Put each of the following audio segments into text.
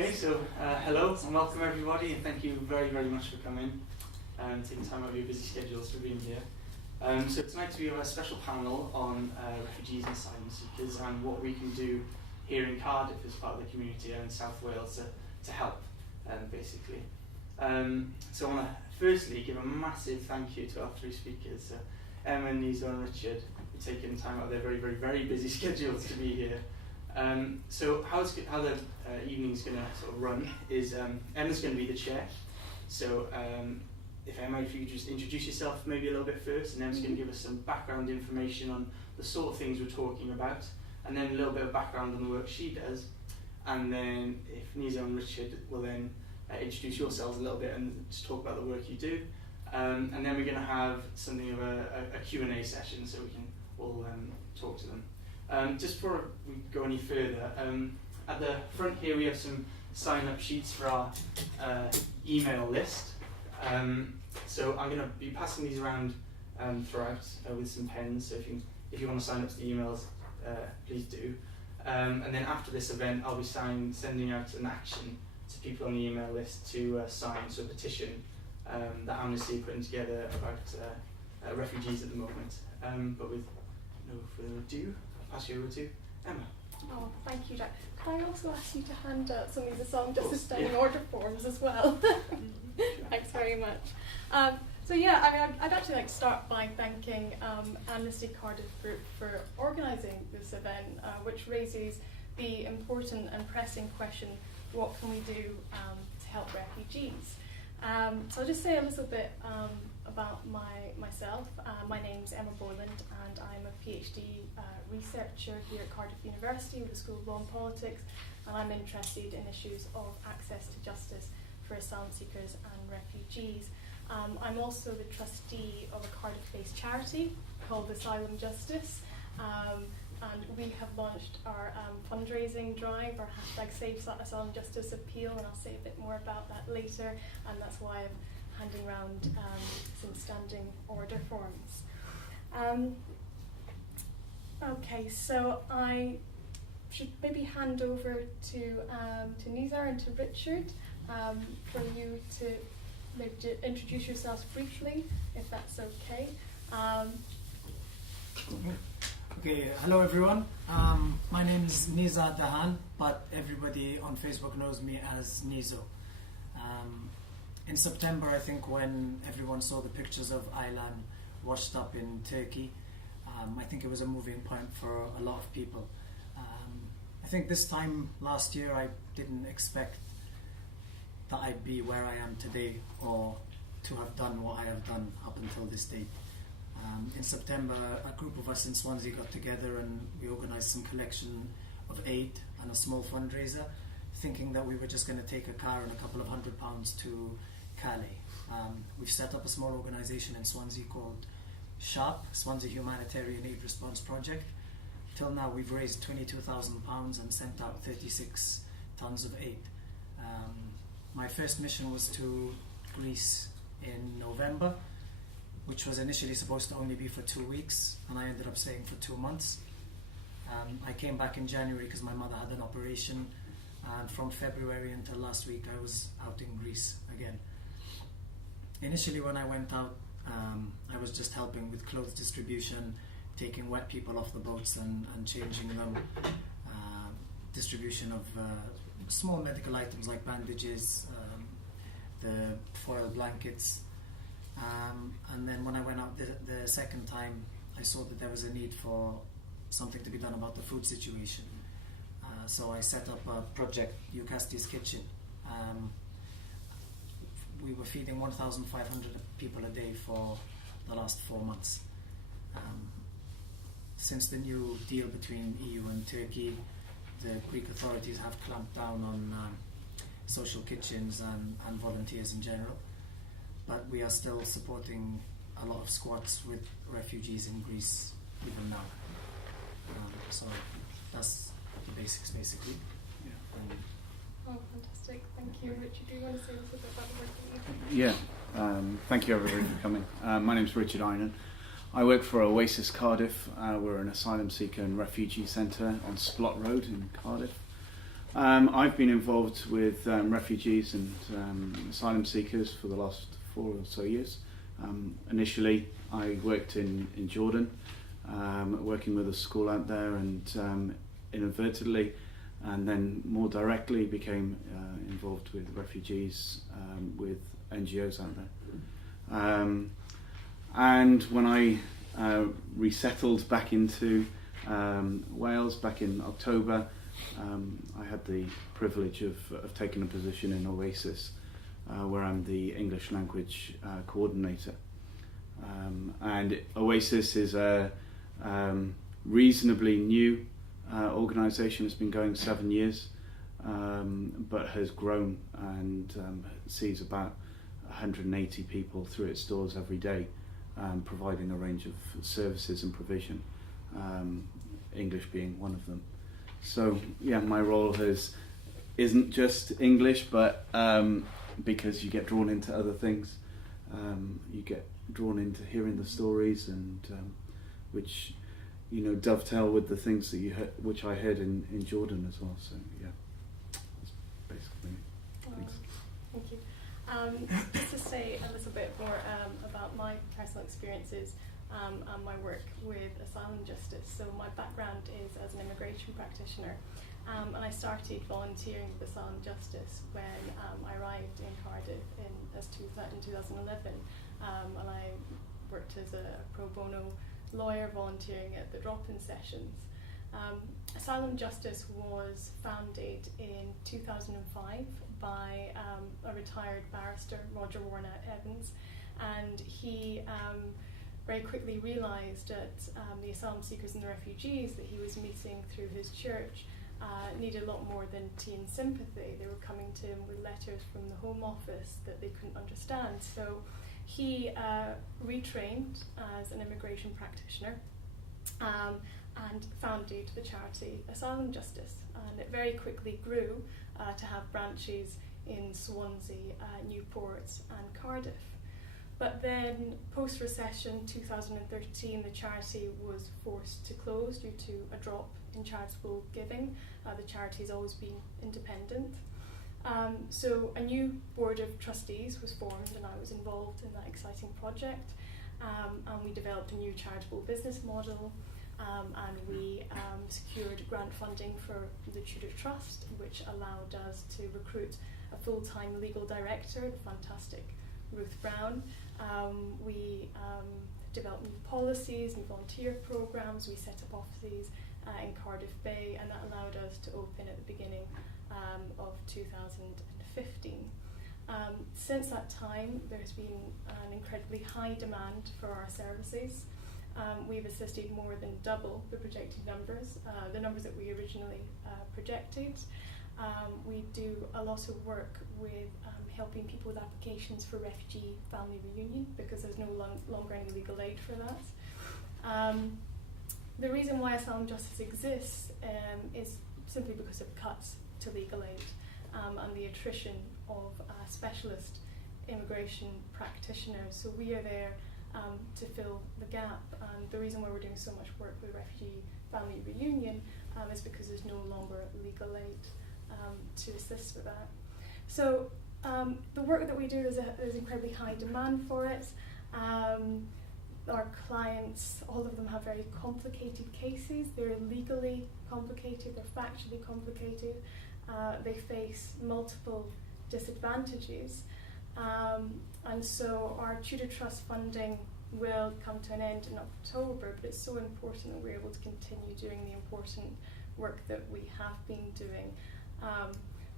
Okay, so hello and welcome everybody, and thank you very, very much for coming and taking time out of your busy schedules for being here. So tonight we have a special panel on refugees and asylum seekers and what we can do here in Cardiff as part of the community and South Wales to help, basically. So I want to firstly give a massive thank you to our three speakers, Emma, Nizar and Richard, for taking time out of their very, very, very busy schedules to be here. So how the evening's going to sort of run is Emma's going to be the chair. So if Emma, if you just introduce yourself maybe a little bit first, and Emma's going to give us some background information on the sort of things we're talking about, and then a little bit of background on the work she does, and then if Nizar and Richard will then introduce yourselves a little bit and just talk about the work you do, and then we're going to have something of a Q&A session so we can all talk to them. Just before we go any further, at the front here we have some sign-up sheets for our email list. So I'm going to be passing these around throughout with some pens, so if you want to sign up to the emails, please do. And then after this event, I'll be sending out an action to people on the email list to sign, so a petition that Amnesty are putting together about refugees at the moment. But with no further ado, pass you over to Emma. Oh, thank you, Jack. Can I also ask you to hand out some of the Asylum Justice Standing Order forms as well? Thanks very much. So yeah, I mean, I'd actually like to start by thanking Amnesty Cardiff Group for organising this event, which raises the important and pressing question, what can we do to help refugees? So I'll just say a little bit about myself. My name's Emma Borland, and I'm a PhD researcher here at Cardiff University with the School of Law and Politics, and I'm interested in issues of access to justice for asylum seekers and refugees. I'm also the trustee of a Cardiff-based charity called Asylum Justice, and we have launched our fundraising drive, our hashtag Save Asylum Justice Appeal, and I'll say a bit more about that later, and that's why I'm handing around some standing order forms. Okay, so I should maybe hand over to Nizar and to Richard for you to maybe introduce yourselves briefly, if that's okay. Okay, hello everyone. My name is Nizar Dahan, but everybody on Facebook knows me as Nizo. In September, I think, when everyone saw the pictures of Eynon washed up in Turkey, I think it was a moving point for a lot of people. I think this time last year I didn't expect that I'd be where I am today, or to have done what I have done up until this date. In September, a group of us in Swansea got together and we organised some collection of aid and a small fundraiser, thinking that we were just going to take a car and a couple of £100 to Calais. We've set up a small organisation in Swansea called SHARP, Swansea Humanitarian Aid Response Project. Till now we've raised £22,000 and sent out 36 tonnes of aid. My first mission was to Greece in November, which was initially supposed to only be for 2 weeks, and I ended up staying for 2 months. I came back in January because my mother had an operation, and from February until last week I was out in Greece again. Initially when I went out, I was just helping with clothes distribution, taking wet people off the boats and changing them, distribution of small medical items like bandages, the foil blankets. And then when I went out the second time, I saw that there was a need for something to be done about the food situation. So I set up a project, Eucasti's Kitchen. We were feeding 1,500 people a day for the last 4 months. Since the new deal between EU and Turkey, the Greek authorities have clamped down on social kitchens and volunteers in general. But we are still supporting a lot of squats with refugees in Greece even now. So that's the basics, basically. Yeah. Oh, fantastic. Thank you. Richard, do you want to say a little bit about the work that you do? Yeah, thank you everybody for coming. My name's Richard Eynon. I work for Oasis Cardiff. We're an asylum seeker and refugee centre on Splot Road in Cardiff. I've been involved with refugees and asylum seekers for the last 4 or so years. Initially, I worked in Jordan, working with a school out there, and inadvertently, and then more directly, became involved with refugees with NGOs out there. And when I resettled back into Wales back in October, I had the privilege of taking a position in Oasis, where I'm the English language coordinator. And Oasis is a reasonably new organisation. It's been going 7 years, but has grown and sees about 180 people through its doors every day, providing a range of services and provision, English being one of them. So yeah, my role isn't just English, but because you get drawn into other things, you get drawn into hearing the stories, and which dovetail with the things that you heard, which I heard in Jordan as well. So yeah, that's basically it. Thanks. Thank you. Just to say a little bit more about my personal experiences and my work with asylum justice. So my background is as an immigration practitioner, and I started volunteering with asylum justice when I arrived in Cardiff in 2011, and I worked as a pro bono lawyer volunteering at the drop-in sessions. Asylum Justice was founded in 2005 by a retired barrister, Roger Warner-Evans, and he very quickly realised that the asylum seekers and the refugees that he was meeting through his church needed a lot more than tea and sympathy. They were coming to him with letters from the Home Office that they couldn't understand. So he retrained as an immigration practitioner and founded the charity Asylum Justice, and it very quickly grew to have branches in Swansea, Newport and Cardiff. But then post-recession 2013, the charity was forced to close due to a drop in charitable giving. The charity has always been independent. So a new board of trustees was formed, and I was involved in that exciting project, and we developed a new charitable business model, and we secured grant funding for the Tudor Trust, which allowed us to recruit a full-time legal director, the fantastic Ruth Brown. We developed new policies, new volunteer programs. We set up offices in Cardiff Bay, and that allowed us to open at the beginning of 2015. Since that time, there's been an incredibly high demand for our services. We've assisted more than double the projected numbers, the numbers that we originally projected. We do a lot of work with helping people with applications for refugee family reunion, because there's no longer any legal aid for that. The reason why asylum justice exists is simply because of cuts to legal aid and the attrition of specialist immigration practitioners. So we are there to fill the gap, and the reason why we're doing so much work with refugee family reunion is because there's no longer legal aid to assist with that. So the work that we do, there's incredibly high demand for it. Our clients, all of them have very complicated cases. They're legally complicated, they're factually complicated. They face multiple disadvantages. And so our Tudor Trust funding will come to an end in October, but it's so important that we're able to continue doing the important work that we have been doing.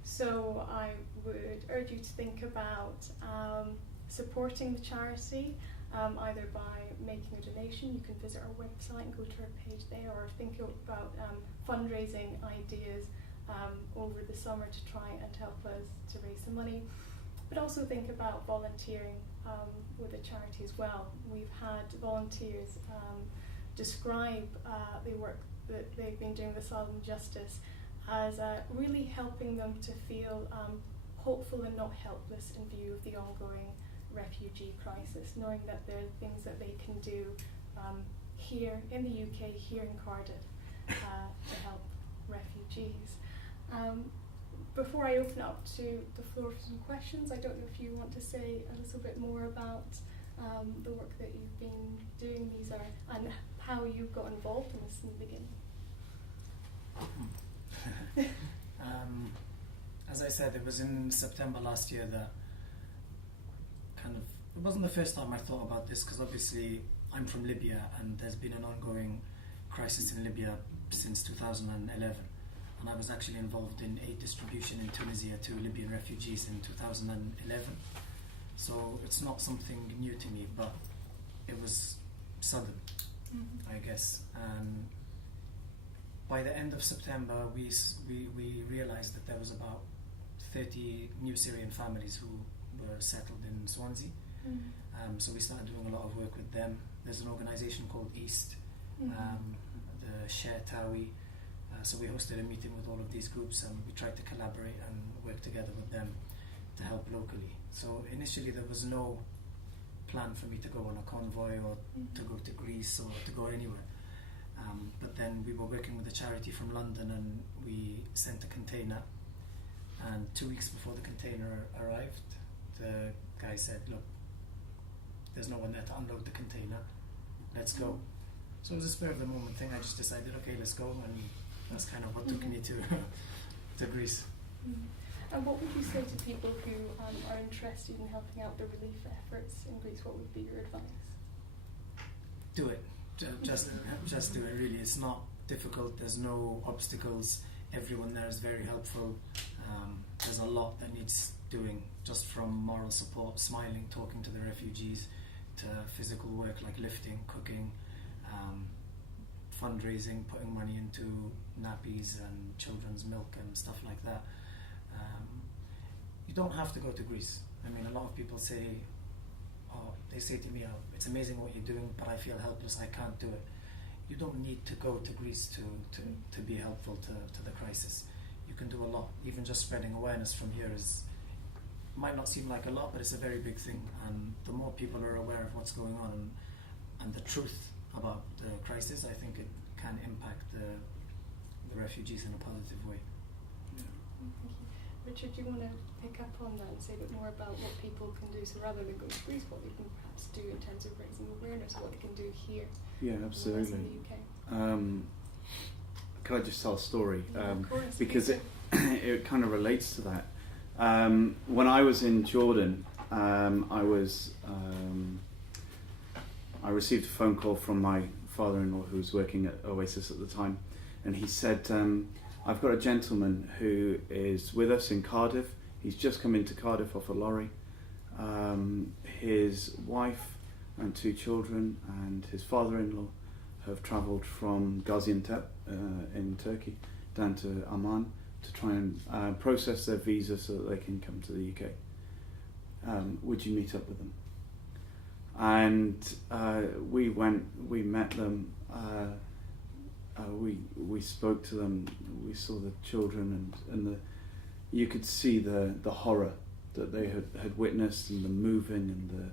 So I would urge you to think about supporting the charity, either by making a donation. You can visit our website and go to our page there, or think about fundraising ideas over the summer to try and help us to raise some money. But also think about volunteering with the charity as well. We've had volunteers describe the work that they've been doing with Asylum Justice as really helping them to feel hopeful and not helpless in view of the ongoing refugee crisis, knowing that there are things that they can do here in the UK, here in Cardiff, to help refugees. Before I open up to the floor for some questions, I don't know if you want to say a little bit more about the work that you've been doing, Nizar, and how you got involved in this in the beginning. As I said, it was in September last year that it wasn't the first time I thought about this, because obviously I'm from Libya and there's been an ongoing crisis in Libya since 2011, and I was actually involved in aid distribution in Tunisia to Libyan refugees in 2011, so it's not something new to me, but it was sudden, I guess. And by the end of September we realised that there was about 30 new Syrian families who were settled in Swansea. So we started doing a lot of work with them. There's an organisation called East, the Share Tawi. So we hosted a meeting with all of these groups and we tried to collaborate and work together with them to help locally. So initially there was no plan for me to go on a convoy or to go to Greece or to go anywhere. But then we were working with a charity from London and we sent a container, and 2 weeks before the container arrived, the guy said, look, there's no one there to unload the container, let's go. So it was a spur of the moment thing. I just decided, okay, let's go, and that's kind of what took me to Greece. And what would you say to people who are interested in helping out the relief efforts in Greece? What would be your advice? Do it. Just do it, really. It's not difficult, there's no obstacles, everyone there is very helpful. There's a lot that needs doing, just from moral support, smiling, talking to the refugees, to physical work like lifting, cooking, fundraising, putting money into nappies and children's milk and stuff like that. You don't have to go to Greece. I mean, a lot of people say, they say to me, it's amazing what you're doing, but I feel helpless, I can't do it. You don't need to go to Greece to be helpful to the crisis. You can do a lot. Even just spreading awareness from here might not seem like a lot, but it's a very big thing. And the more people are aware of what's going on and the truth about the crisis, I think it can impact the refugees in a positive way. Thank you. Richard, do you want to pick up on that and say a bit more about what people can do? So rather than go to Greece, what they can perhaps do in terms of raising awareness, what they can do here. Yeah, absolutely. In the UK. Can I just tell a story? Of course, because it kind of relates to that. When I was in Jordan, I received a phone call from my father-in-law, who was working at Oasis at the time, and he said, I've got a gentleman who is with us in Cardiff. He's just come into Cardiff off a lorry. His wife and 2 children and his father-in-law have travelled from Gaziantep in Turkey down to Amman to try and process their visa so that they can come to the UK. Would you meet up with them? And we went, we met them, we spoke to them, we saw the children, and you could see the horror that they had witnessed, and the moving, and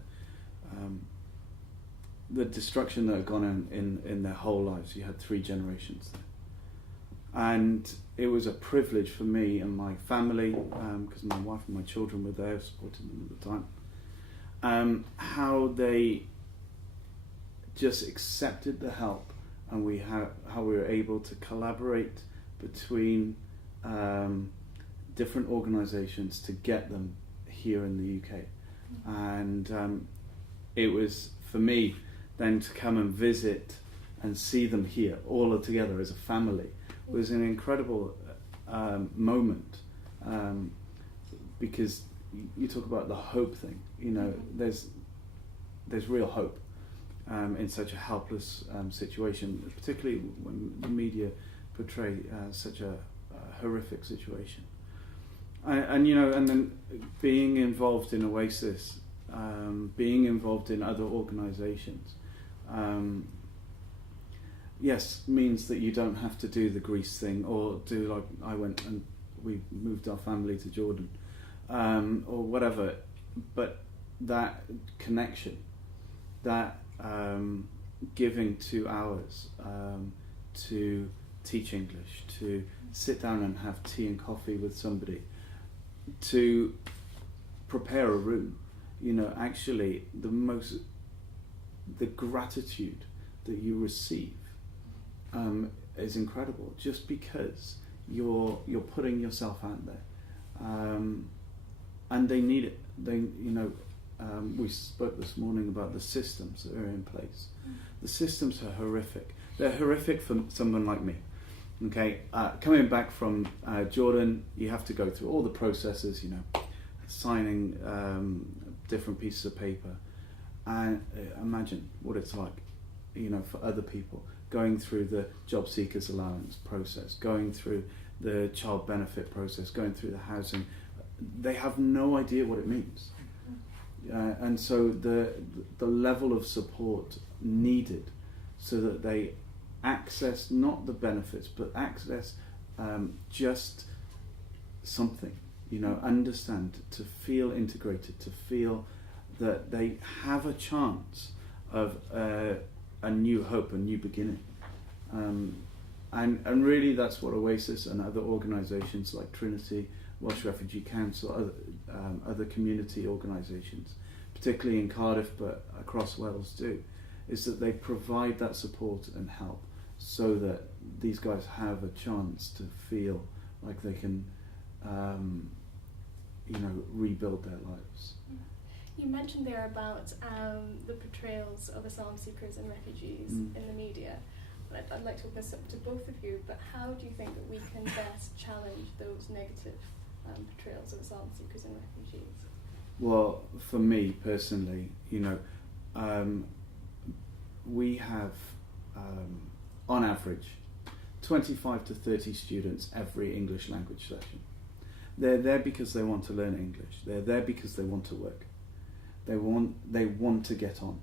the destruction that had gone on in their whole lives. You had 3 generations there. And it was a privilege for me and my family, because my wife and my children were there supporting them at the time, how they just accepted the help, and how we were able to collaborate between different organisations to get them here in the UK. And it was, for me, then to come and visit and see them here all together as a family was an incredible moment, because you talk about the hope thing. You know, there's real hope in such a helpless situation, particularly when the media portray such a horrific situation. And you know, and then being involved in Oasis, being involved in other organisations, yes, means that you don't have to do the Greece thing, or do like I went and we moved our family to Jordan, or whatever. But that connection, that giving 2 hours to teach English, to sit down and have tea and coffee with somebody, to prepare a room. You know, actually the gratitude that you receive is incredible, just because you're putting yourself out there, and they need it. We spoke this morning about the systems that are in place. The systems are horrific. They're horrific for someone like me. Okay, coming back from Jordan, you have to go through all the processes, signing different pieces of paper, and imagine what it's like, for other people, going through the job seekers allowance process, going through the child benefit process, going through the housing. They have no idea what it means. And so the level of support needed so that they access not the benefits but access just something, understand, to feel integrated, to feel that they have a chance of a new hope, a new beginning. And really that's what Oasis and other organisations like Trinity, Welsh Refugee Council, other community organisations, particularly in Cardiff but across Wales do, is that they provide that support and help so that these guys have a chance to feel like they can rebuild their lives. You mentioned there about the portrayals of asylum seekers and refugees in the media. I'd like to open this up to both of you, but how do you think that we can best challenge those negative portrayals of asylum seekers and refugees? Well, for me personally, we have, on average, 25 to 30 students every English language session. They're there because they want to learn English. They're there because they want to work. They want to get on.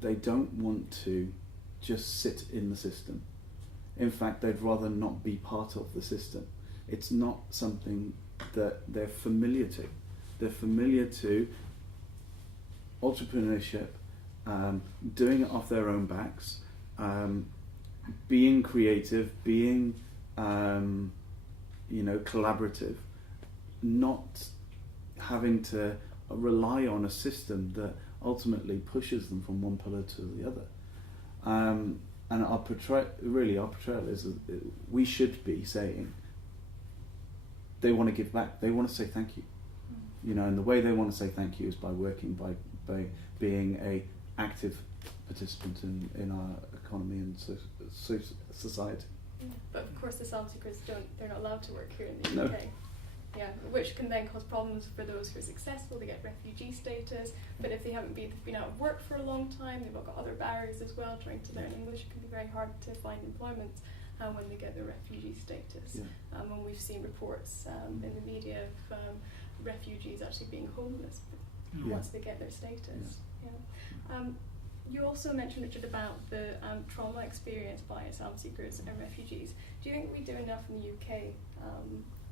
They don't want to just sit in the system. In fact, they'd rather not be part of the system. It's not something that they're familiar to. They're familiar to entrepreneurship, doing it off their own backs, being creative, being collaborative, not having to rely on a system that ultimately pushes them from one pillar to the other. And our portrayal is that we should be saying they want to give back, they want to say thank you. And the way they want to say thank you is by working, by being a active participant in our economy and society. Yeah. But of course the asylum seekers they're not allowed to work here in the No. UK. Yeah, which can then cause problems for those who are successful. They get refugee status, but if they haven't been out of work for a long time, they've all got other barriers as well. Trying to learn English, it can be very hard to find employment when they get their refugee status. Yeah. And we've seen reports in the media of refugees actually being homeless once they get their status. Yeah. You also mentioned, Richard, about the trauma experienced by asylum seekers and refugees. Do you think we do enough in the UK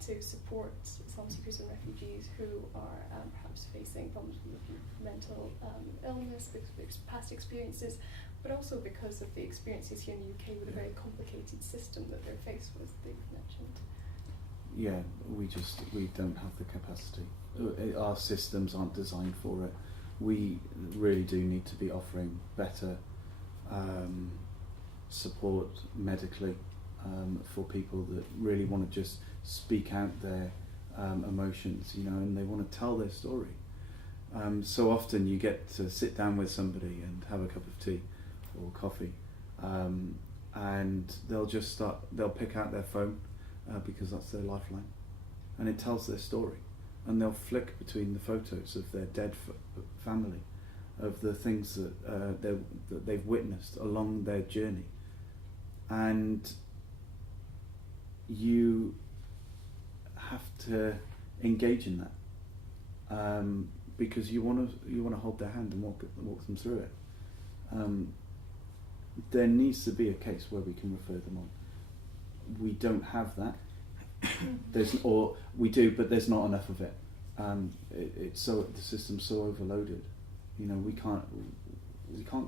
to support asylum seekers and refugees who are perhaps facing problems with mental illness, because of past experiences, but also because of the experiences here in the UK with a very complicated system that they're faced with, that you've mentioned? Yeah, we don't have the capacity. Our systems aren't designed for it. We really do need to be offering better support medically for people that really want to just speak out their emotions, and they want to tell their story. So often you get to sit down with somebody and have a cup of tea or coffee, and they'll pick out their phone because that's their lifeline, and it tells their story, and they'll flick between the photos of their dead family, of the things that they've witnessed along their journey, and you have to engage in that because you want to hold their hand and walk them through it. There needs to be a case where we can refer them on. We don't have that. We do, but there's not enough of it. The system's so overloaded. We can't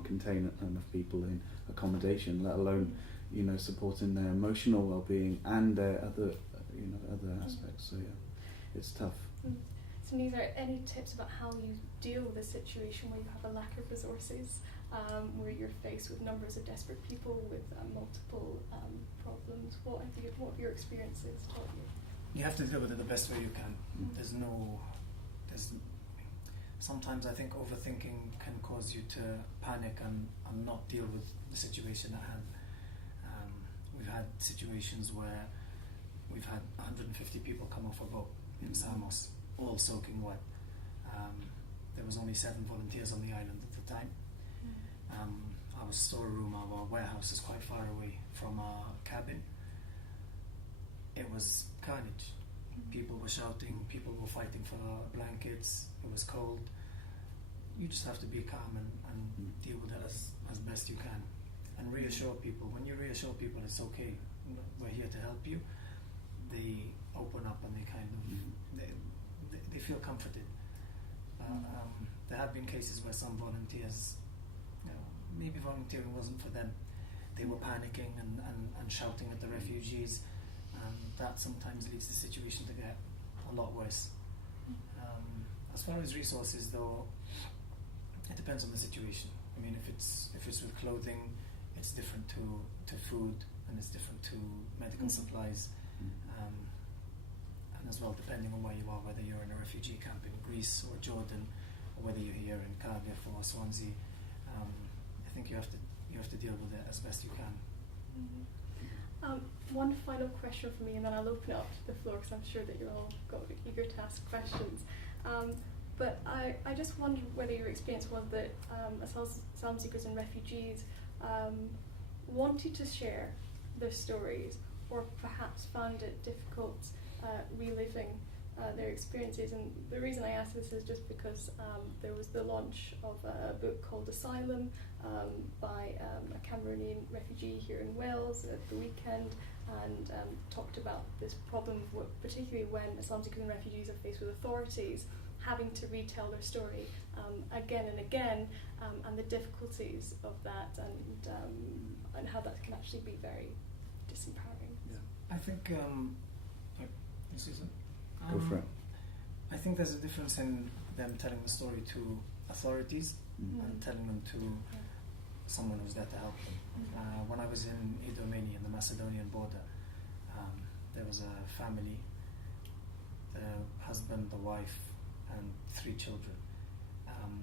contain enough people in accommodation, let alone supporting their emotional well-being and their other aspects. So yeah, it's tough. So Nizar, any tips about how you deal with a situation where you have a lack of resources, where you're faced with numbers of desperate people with multiple problems? What have your experiences taught you? You have to deal with it the best way you can. Sometimes I think overthinking can cause you to panic and not deal with the situation at hand. We've had situations where we've had 150 people come off a boat in Samos, all soaking wet. There was only 7 volunteers on the island at the time. Our storeroom, our warehouse is quite far away from our cabin. It was carnage. People were shouting, people were fighting for blankets, it was cold. You just have to be calm and deal with it as best you can. And reassure people. When you reassure people it's okay, we're here to help you, they open up and they kind of, they feel comforted. There have been cases where some volunteers, maybe volunteering wasn't for them. They were panicking and shouting at the refugees. That sometimes leads the situation to get a lot worse. As far as resources though, it depends on the situation. I mean, if it's with clothing, it's different to food, and it's different to medical supplies. And as well, depending on where you are, whether you're in a refugee camp in Greece or Jordan, or whether you're here in Cardiff or Swansea, I think you have to deal with it as best you can. One final question from me, and then I'll open it up to the floor because I'm sure that you're all eager to ask questions. But I just wondered whether your experience was that asylum seekers and refugees wanted to share their stories, or perhaps found it difficult reliving their experiences. And the reason I ask this is just because there was the launch of a book called Asylum by a Cameroonian refugee here in Wales at the weekend, and talked about this problem, particularly when asylum seekers and refugees are faced with authorities having to retell their story again and again, and the difficulties of that, and how that can actually be very disempowering. Yeah. I think, Susan? Go for it. I think there's a difference in them telling the story to authorities and telling them to someone who's there to help them. When I was in Eynon in the Macedonian border, there was a family, the husband, the wife, and 3 children.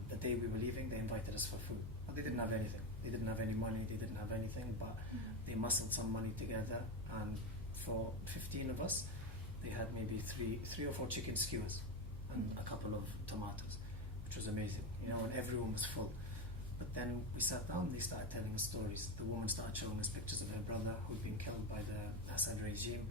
The day we were leaving, they invited us for food. But they didn't have anything. They didn't have any money, they didn't have anything, but they muscled some money together, and for 15 of us, they had maybe three or 4 chicken skewers and a couple of tomatoes, which was amazing, and everyone was full. But then we sat down, they started telling us stories. The woman started showing us pictures of her brother who'd been killed by the Assad regime.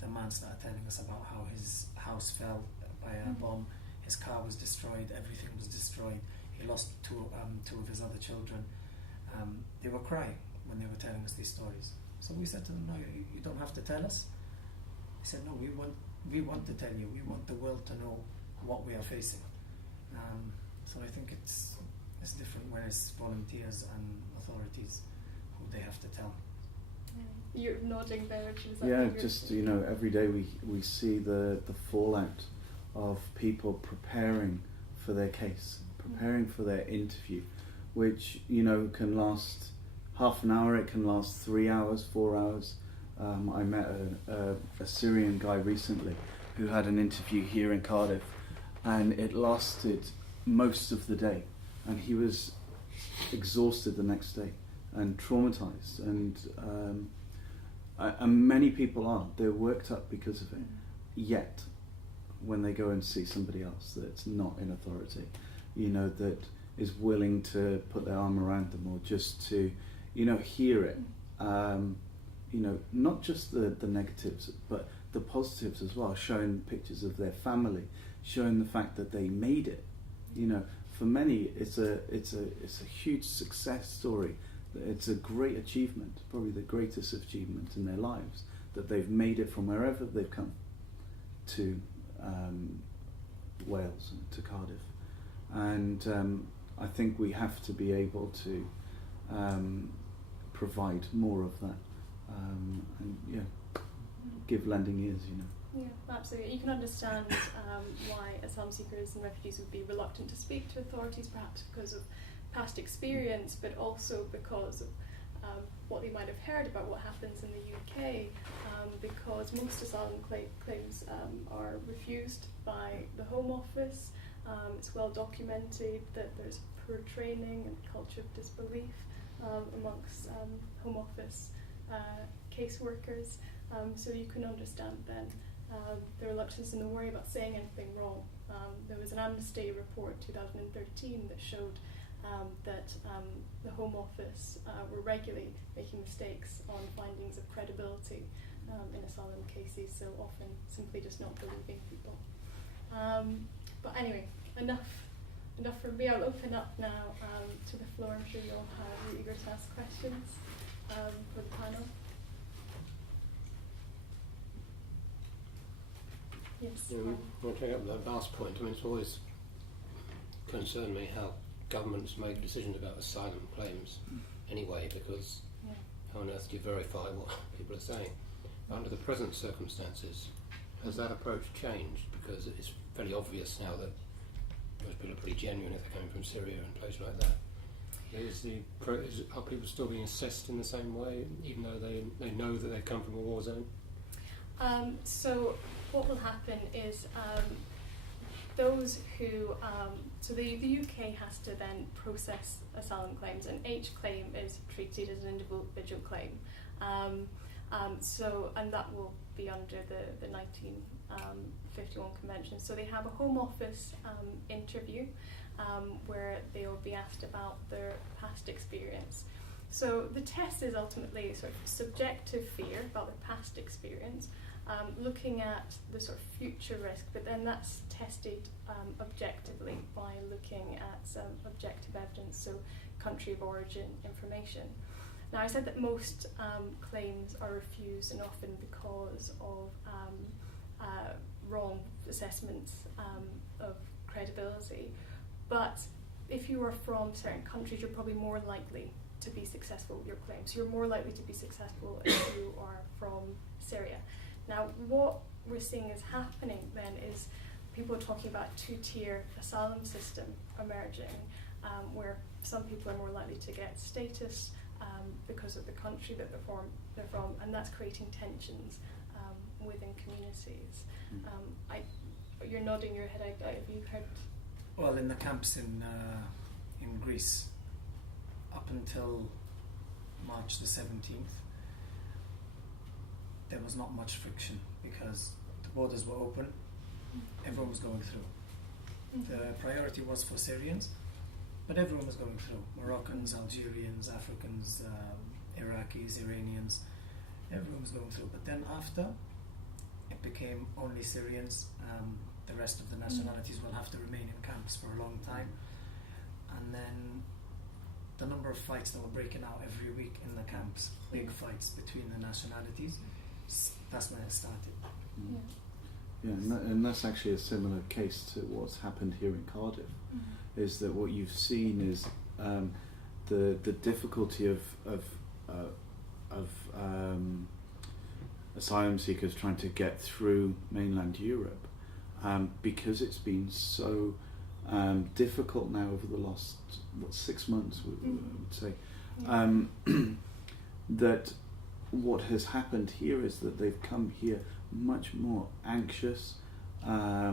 The man started telling us about how his house fell by a bomb, his car was destroyed, everything was destroyed. He lost two of his other children. They were crying when they were telling us these stories. So we said to them, no, you don't have to tell us. He said, no, we want to tell you. We want the world to know what we are facing. So I think it's different when it's volunteers and authorities who they have to tell. You're nodding there, which is just every day we see the fallout of people preparing for their case, preparing for their interview, which can last half an hour, it can last 3 hours, 4 hours. I met a Syrian guy recently who had an interview here in Cardiff, and it lasted most of the day, and he was exhausted the next day and traumatized, and many people are. They're worked up because of it. Yet, when they go and see somebody else that's not in authority, that is willing to put their arm around them, or just to, hear it, not just the negatives, but the positives as well, showing pictures of their family, showing the fact that they made it. For many, it's a huge success story. It's a great achievement, probably the greatest achievement in their lives, that they've made it from wherever they've come to Wales, to Cardiff. And I think we have to be able to provide more of that, and give lending ears, Yeah, absolutely. You can understand why asylum seekers and refugees would be reluctant to speak to authorities, perhaps because of past experience, but also because of what they might have heard about what happens in the UK, because most asylum claims are refused by the Home Office. It's well documented that there's poor training and culture of disbelief amongst Home Office caseworkers, so you can understand then the reluctance and the worry about saying anything wrong. There was an Amnesty report 2013 that showed that the Home Office were regularly making mistakes on findings of credibility in asylum cases, so often simply just not believing people. But anyway, enough from me. I'll open up now to the floor. I'm sure you're eager to ask questions for the panel. Yes. I'll take up that last point. I mean, it's always concerned me how governments make decisions about asylum claims anyway, because how on earth do you verify what people are saying? Under the present circumstances, has that approach changed? Because it's fairly obvious now that most people are pretty genuine if they're coming from Syria and places like that. Are people still being assessed in the same way, even though they know that they've come from a war zone? So what will happen is those who, so the UK has to then process asylum claims, and each claim is treated as an individual claim. And that will be under the 1951 Convention. So they have a Home Office interview where they will be asked about their past experience. So the test is ultimately sort of subjective fear about their past experience, looking at the sort of future risk, but then that's tested objectively by looking at some objective evidence, so country of origin information. Now, I said that most claims are refused, and often because of wrong assessments of credibility. But if you are from certain countries, you're probably more likely to be successful with your claims. You're more likely to be successful if you are from Syria. Now, what we're seeing is happening then is people are talking about a two-tier asylum system emerging, where some people are more likely to get status because of the country that they're from, and that's creating tensions within communities. You're nodding your head. Have you heard? Well, in the camps in Greece, up until March the 17th, there was not much friction because the borders were open, everyone was going through. The priority was for Syrians, but everyone was going through. Moroccans, Algerians, Africans, Iraqis, Iranians, everyone was going through. But then after, it became only Syrians. The rest of the nationalities will have to remain in camps for a long time. And then the number of fights that were breaking out every week in the camps, big fights between the nationalities, that's when it started. Yeah, and that's actually a similar case to what's happened here in Cardiff. Is that what you've seen is the difficulty of asylum seekers trying to get through mainland Europe, because it's been so difficult now over the last 6 months, I would say, that what has happened here is that they've come here much more anxious, I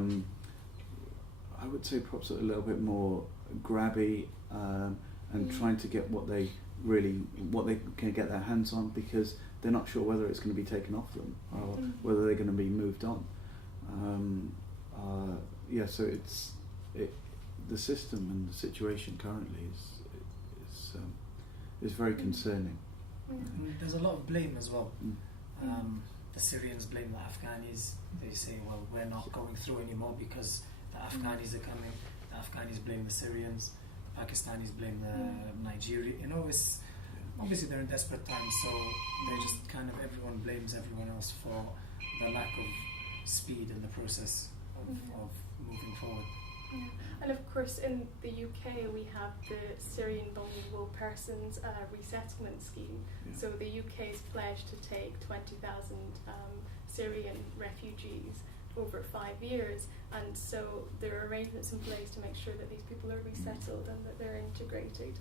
would say perhaps a little bit more grabby, and trying to get what they can get their hands on, because they're not sure whether it's going to be taken off them or whether they're going to be moved on. So the system and the situation currently is very concerning. There's a lot of blame as well. The Syrians blame the Afghanis. They say, well, we're not going through anymore because the Afghanis are coming. The Afghanis blame the Syrians. Pakistanis blame the Nigerians. You know, it's obviously they're in desperate times, so they just kind of, everyone blames everyone else for the lack of speed in the process of moving forward. Yeah. And of course, in the UK, we have the Syrian Vulnerable Persons Resettlement Scheme. Yeah. So the UK has pledged to take 20,000 Syrian refugees over 5 years, and so there are arrangements in place to make sure that these people are resettled and that they're integrated.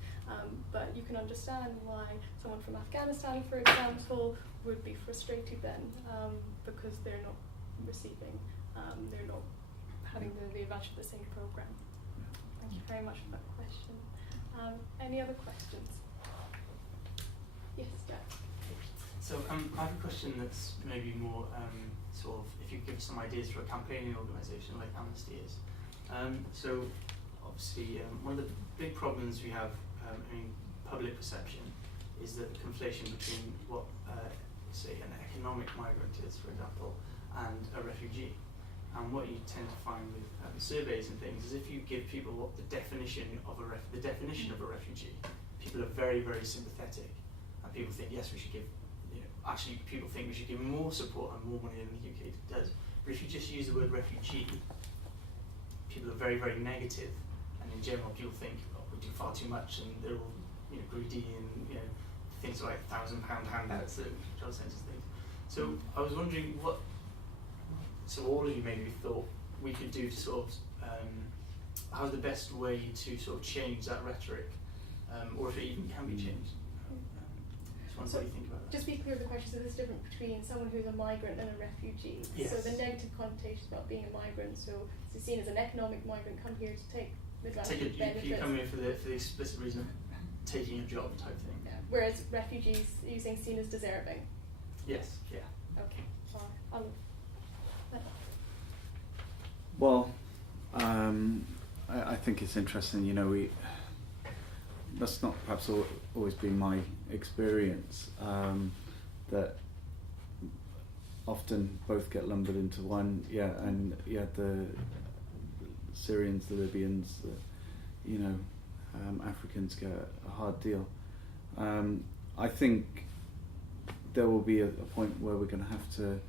But you can understand why someone from Afghanistan, for example, would be frustrated then, because they're not receiving, they're not having the advantage of the same programme. Thank you very much for that question. Any other questions? Yes, Jack. So I have a question that's maybe more sort of, if you give some ideas for a campaigning organisation like Amnesty is. So obviously one of the big problems we have in public perception is that the conflation between what say an economic migrant is, for example, and a refugee. And what you tend to find with surveys and things is if you give people what the definition of a refugee, people are very, very sympathetic, and people think yes, we should give. Actually, people think we should give more support and more money than the UK does. But if you just use the word refugee, people are very, very negative, and in general, people think we do far too much, and they're all greedy, and things like £1,000 handouts, child census things. So I was wondering so all of you maybe thought we could do to sort of how's the best way to sort of change that rhetoric, or if it even can be changed. What do you think about that? Just be clear of the question, so there's a difference between someone who's a migrant and a refugee. Yes. So the negative connotations about being a migrant, so it's seen as an economic migrant, come here to take advantage of benefits. You come here for the explicit reason of taking a job type thing. Yeah. Whereas refugees using seen as deserving. Yes, yeah. Okay. Well, I think it's interesting, that's not perhaps always been my experience, that often both get lumbered into one, the Syrians, the Libyans, Africans get a hard deal. I think there will be a point where we're going to have to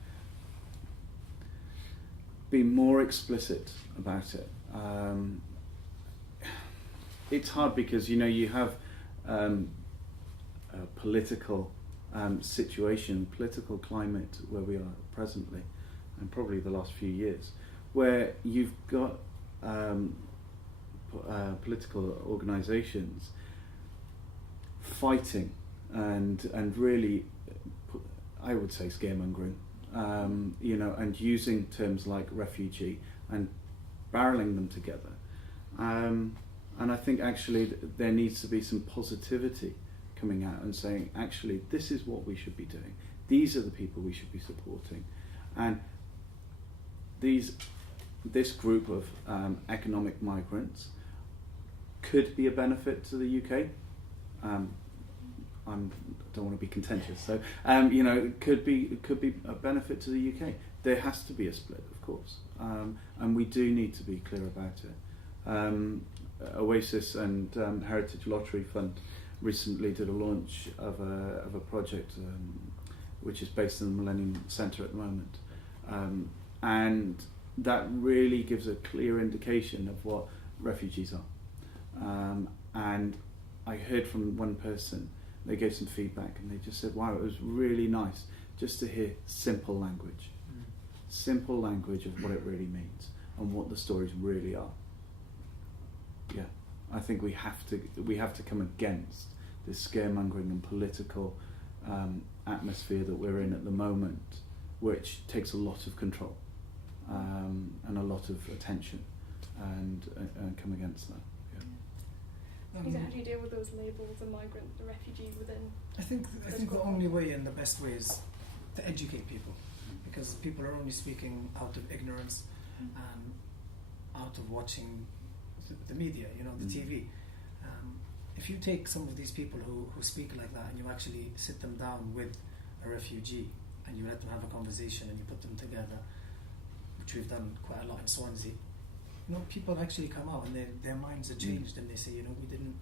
be more explicit about it. It's hard because you have a political situation, political climate where we are presently, and probably the last few years, where you've got political organisations fighting and really, I would say, scaremongering, and using terms like refugee and barrelling them together. And I think actually there needs to be some positivity coming out and saying, actually, this is what we should be doing. These are the people we should be supporting. And this group of economic migrants could be a benefit to the UK. I don't want to be contentious, so it could be a benefit to the UK. There has to be a split, of course, and we do need to be clear about it. Oasis and Heritage Lottery Fund recently did a launch of a project which is based in the Millennium Centre at the moment, and that really gives a clear indication of what refugees are. And I heard from one person, they gave some feedback, and they just said, wow, it was really nice just to hear simple language of what it really means and what the stories really are. Yeah, I think we have to come against this scaremongering and political atmosphere that we're in at the moment, which takes a lot of control and a lot of attention, and come against that. So how do you deal with those labels, a migrant, a refugee within? I think the only way and the best way is to educate people, because people are only speaking out of ignorance and out of watching the media, the TV. If you take some of these people who speak like that and you actually sit them down with a refugee and you let them have a conversation and you put them together, which we've done quite a lot in Swansea, people actually come out and their minds are changed, and they say, we didn't.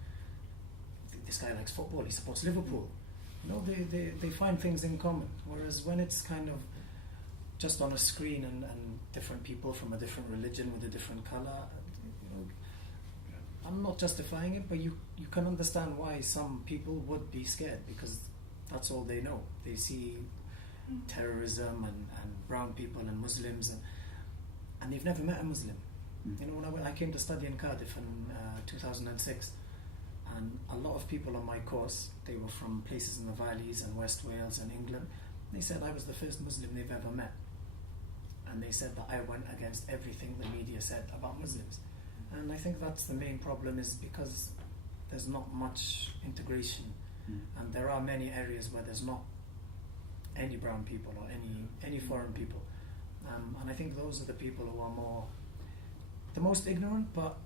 This guy likes football. He supports Liverpool. They find things in common. Whereas when it's kind of just on a screen and different people from a different religion with a different colour, I'm not justifying it, but you can understand why some people would be scared, because that's all they know. They see terrorism and brown people and Muslims, and they've never met a Muslim. You know, when I came to study in Cardiff in 2006, and a lot of people on my course, they were from places in the valleys and West Wales and England. They said I was the first Muslim they've ever met, and they said that I went against everything the media said about Muslims. And I think that's the main problem, is because there's not much integration, and there are many areas where there's not any brown people or any foreign people, and I think those are the people who are the most ignorant, but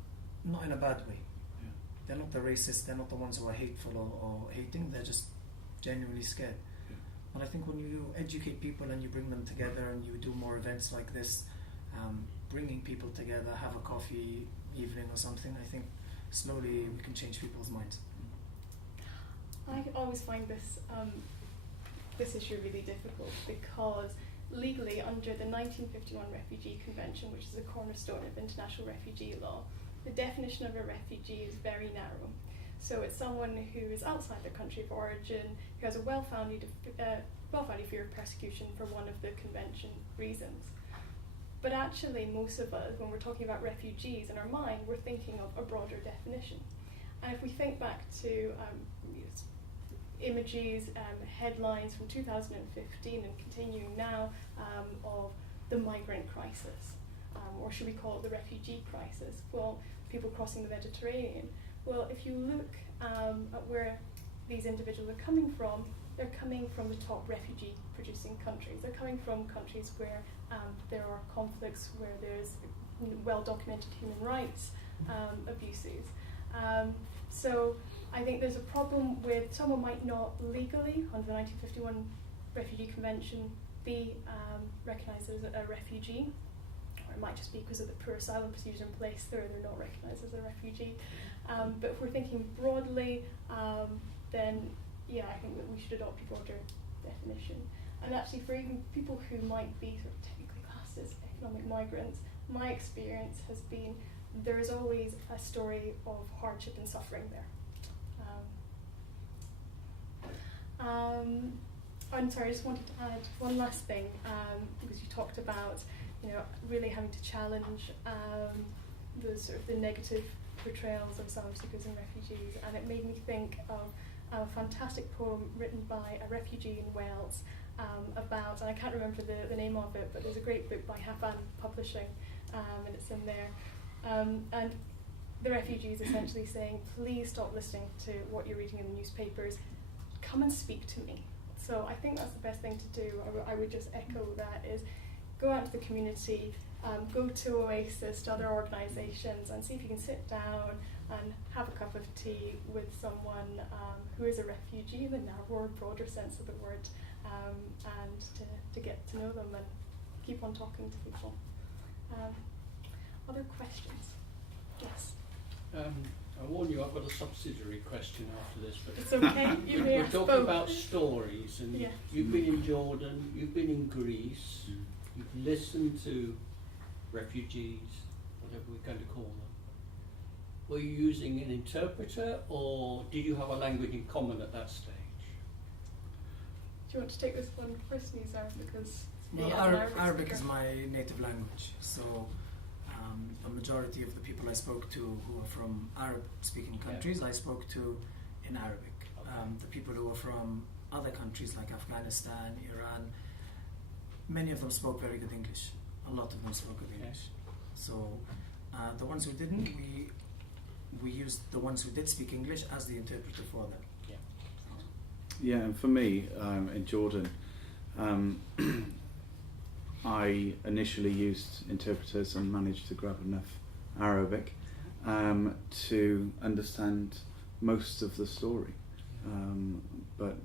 not in a bad way. Yeah. They're not the racists, they're not the ones who are hateful or hating, they're just genuinely scared. Yeah. And I think when you educate people and you bring them together and you do more events like this, bringing people together, have a coffee evening or something, I think slowly we can change people's minds. I always find this issue really difficult, because legally, under the 1951 Refugee Convention, which is a cornerstone of international refugee law, the definition of a refugee is very narrow. So it's someone who is outside their country of origin, who has a well-founded fear of persecution for one of the convention reasons. But actually, most of us, when we're talking about refugees in our mind, we're thinking of a broader definition. And if we think back to images, headlines from 2015 and continuing now of the migrant crisis, or should we call it the refugee crisis? Well, people crossing the Mediterranean. Well, if you look at where these individuals are coming from, they're coming from the top refugee-producing countries. They're coming from countries where there are conflicts, where there's well-documented human rights abuses. So I think there's a problem with someone might not legally, under the 1951 Refugee Convention, be recognised as a refugee, or it might just be because of the poor asylum procedures in place there, they're not recognised as a refugee. But if we're thinking broadly, then yeah, I think that we should adopt a broader definition. And actually, for even people who might be sort of technically classed as economic migrants, my experience has been there is always a story of hardship and suffering there. I'm sorry, I just wanted to add one last thing, because you talked about, really having to challenge the sort of the negative portrayals of asylum seekers and refugees, and it made me think of a fantastic poem written by a refugee in Wales about, and I can't remember the name of it, but there's a great book by Hafan Publishing, and it's in there. And the refugee is essentially saying, please stop listening to what you're reading in the newspapers, come and speak to me. So I think that's the best thing to do. I would just echo that, is go out to the community, go to Oasis, to other organisations, and see if you can sit down and have a cup of tea with someone who is a refugee in the narrower, broader sense of the word, and to get to know them and keep on talking to people. Other questions? Yes. I warn you, I've got a subsidiary question after this. But it's okay. You may we're ask talking both. about stories, and Yeah. you've been in Jordan, you've been in Greece, you've listened to refugees, whatever we're going to call them. Were you using an interpreter, or did you have a language in common at that stage? Do you want to take this one first, Nizar? Because Well, yeah, Arabic is my native language, so the majority of the people I spoke to who are from Arab-speaking countries, I spoke to in Arabic. Okay. The people who were from other countries like Afghanistan, Iran, many of them spoke very good English. A lot of them spoke good English. So the ones who didn't, we used the ones who did speak English as the interpreter for them. Yeah, and for me, in Jordan, I initially used interpreters and managed to grab enough Arabic to understand most of the story. But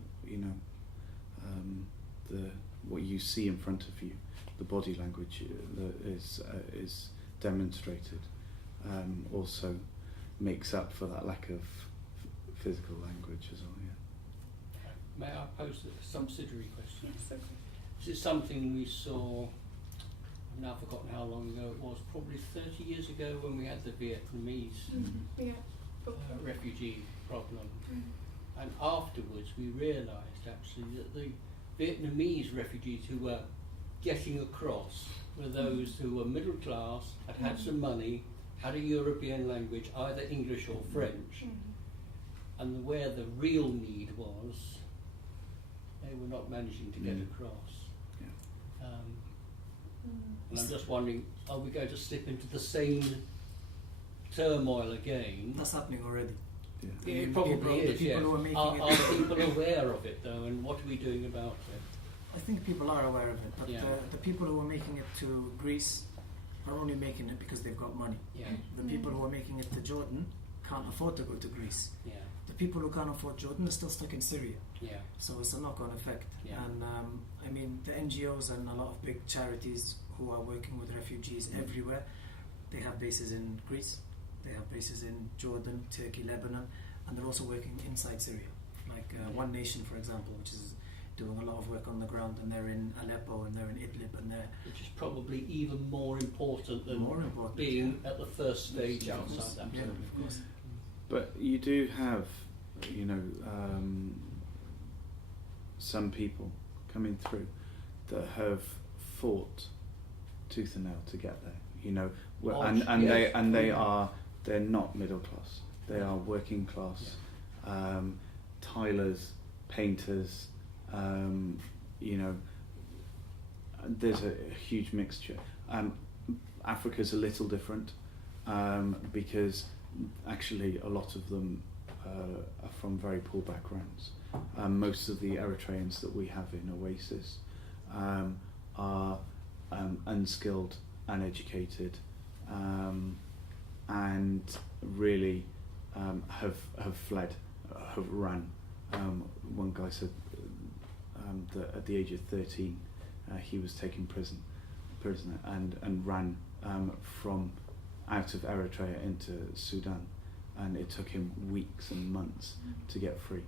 what you see in front of you, the body language is demonstrated, also makes up for that lack of physical language as well. Yeah. May I pose a subsidiary question? Yes, okay. This is something we saw I've now forgotten how long ago it was, probably 30 years ago when we had the Vietnamese Yeah. refugee problem. Mm. And afterwards we realised actually that the Vietnamese refugees who were getting across were those who were middle class, had some money, had a European language, either English or French, and where the real need was, they were not managing to get across. Yeah. And I'm just wondering, are we going to slip into the same turmoil again? That's happening already. Yeah, it probably is, the people yes. who are making Are people aware of it though, and what are we doing about it? I think people are aware of it, but Yeah. the people who are making it to Greece are only making it because they've got money. Yeah, The people who are making it to Jordan can't afford to go to Greece. yeah, The people who can't afford Jordan are still stuck in Syria. yeah. So it's a knock-on effect. Yeah. And I mean, the NGOs and a lot of big charities who are working with refugees everywhere, they have bases in Greece, they have bases in Jordan, Turkey, Lebanon, and they're also working inside Syria. Like One Nation, for example, which is doing a lot of work on the ground, and they're in Aleppo and they're in Idlib, and they're Which is probably even more important than more important. being at the first stage Of course. outside that. Yeah, of course. But you do have, you know, some people coming through that have fought tooth and nail to get there. You know, they're not middle class. They are working class, tilers, painters. You know, there's a huge mixture. Africa's a little different because actually a lot of them are from very poor backgrounds. Most of the Eritreans that we have in Oasis are unskilled, uneducated, and really have fled, have run. One guy said that at the age of 13 he was taken prisoner and ran from out of Eritrea into Sudan, and it took him weeks and months to get free.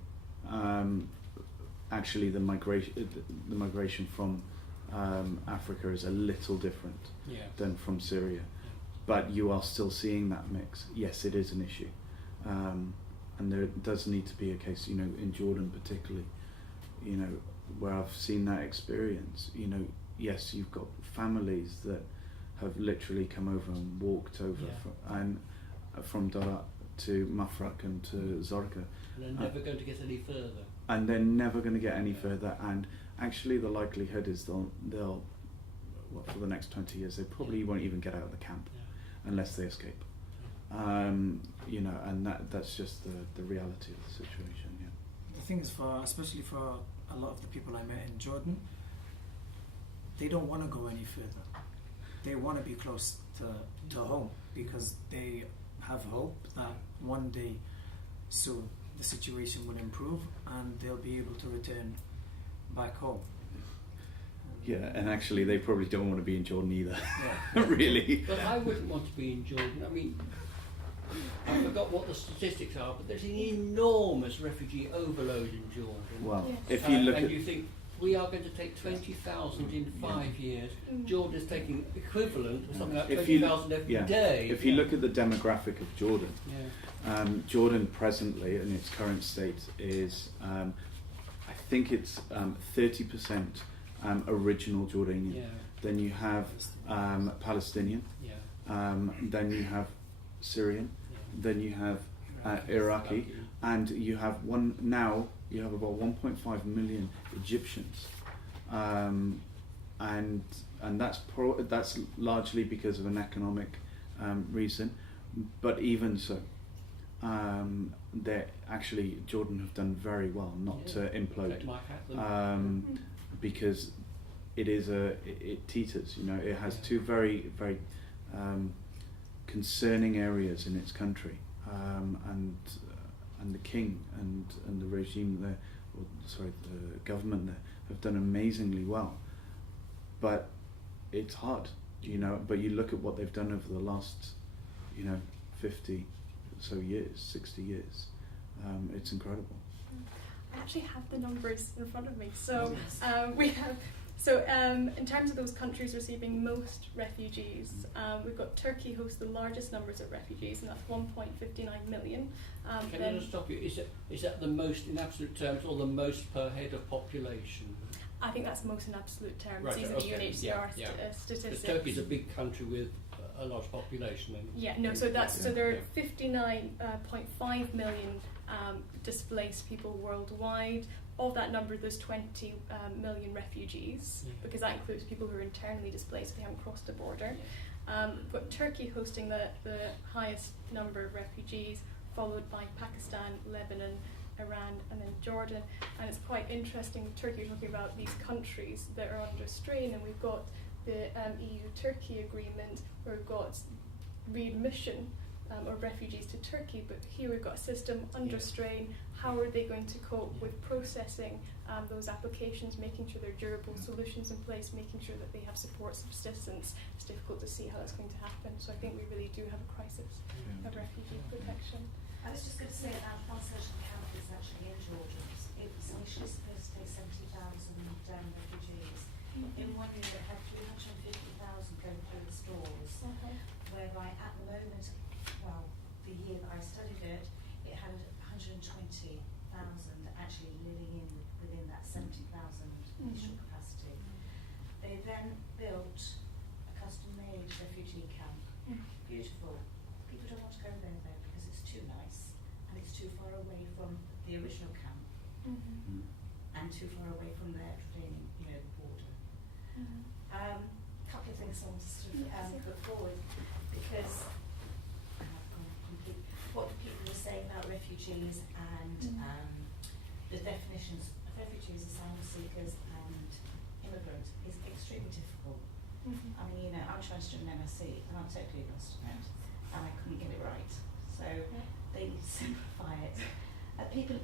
Actually, the migration from Africa is a little different than from Syria, but you are still seeing that mix. Yes, it is an issue, and there does need to be a case, you know, in Jordan particularly, you know, where I've seen that experience. You know, yes, you've got families that have literally come over and walked over from Darat to Mafraq and to Zorka. And they're never going to get any further. And they're never going to get any further. And actually, the likelihood is they'll for the next 20 years, they probably won't even get out of the camp unless they escape. You know, and that's just the reality of the situation. Yeah. The thing is, especially for a lot of the people I met in Jordan, they don't want to go any further. They want to be close to home because they have hope that one day soon the situation will improve and they'll be able to return back home. Yeah, and actually they probably don't want to be in Jordan either. Yeah. Really. But I wouldn't want to be in Jordan. I mean, I forgot what the statistics are, but there's an enormous refugee overload in Jordan. Well, Yes. if you look and at you think we are going to take 20,000 in 5 years. Jordan is taking equivalent of something like If you- 20,000 every day. if you look at the demographic of Jordan, Yeah. Jordan presently in its current state is, I think it's 30% original Jordanian. Yeah. Then you have Palestinian. Yeah. Then you have Syrian. Yeah. Then you have Iraqi, and you have you have about 1.5 million Egyptians, and that's largely because of an economic reason, but even so, they actually Jordan have done very well not to implode, because it teeters. You know, it has two very very concerning areas in its country, and the king and the regime there, the government there have done amazingly well, but it's hard, you know. But you look at what they've done over the last, 50 so years, 60 years, it's incredible. I actually have the numbers in front of me. So we have So in terms of those countries receiving most refugees, we've got Turkey hosts the largest numbers of refugees, and that's 1.59 million. Can I just stop you? Is that the most in absolute terms or the most per head of population? I think that's most in absolute terms. Right, These are okay. the UNHCR statistics. Because Turkey's a big country with a large population. Yeah, no, so there are 59.5 million displaced people worldwide. Of that number, there's 20 million refugees, because that includes people who are internally displaced, so they haven't crossed the border. But Turkey hosting the highest number of refugees, followed by Pakistan, Lebanon, Iran, and then Jordan. And it's quite interesting with Turkey, talking about these countries that are under strain, and we've got the EU-Turkey agreement, where we've got readmission of refugees to Turkey, but here we've got a system under strain. How are they going to cope with processing those applications, making sure there are durable solutions in place, making sure that they have support subsistence? It's difficult to see how that's going to happen. So I think we really do have a crisis of refugee protection. I was just going to say that our social camp is actually in Jordan. It was initially supposed to take 70,000 refugees. In 1 year it had 350,000 going through its doors, whereby at the moment, well, the year that I studied it, it had 120,000 actually living within that 70,000 initial capacity. They then built a custom-made refugee camp. Beautiful. People don't want to go there though because it's too nice and it's too far away from the original camp and too far away from their training, the border. Couple of things I want to sort of put forward, because what the people are saying about refugees and the definitions of refugees, asylum seekers and immigrants is extremely difficult. I mean, I'm trying to do an MSc and I'm totally lost on it and I couldn't get it right. So they need to simplify it. People,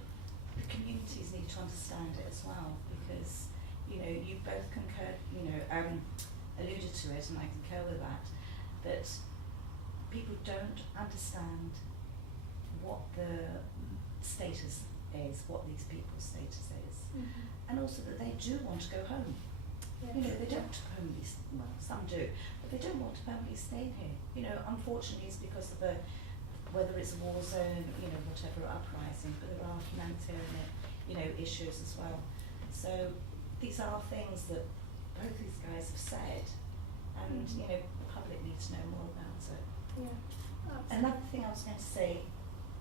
the communities need to understand it as well, because you both concur, alluded to it, and I concur with that people don't understand what the status is, what these people's status is, and also that they do want to go home. They don't permanently, well, some do, but they don't want to permanently stay here. Unfortunately, it's because of whether it's a war zone, whatever, uprising, but there are humanitarian, issues as well. So these are things that both these guys have said, and the public needs to know more about it. Another thing I was going to say,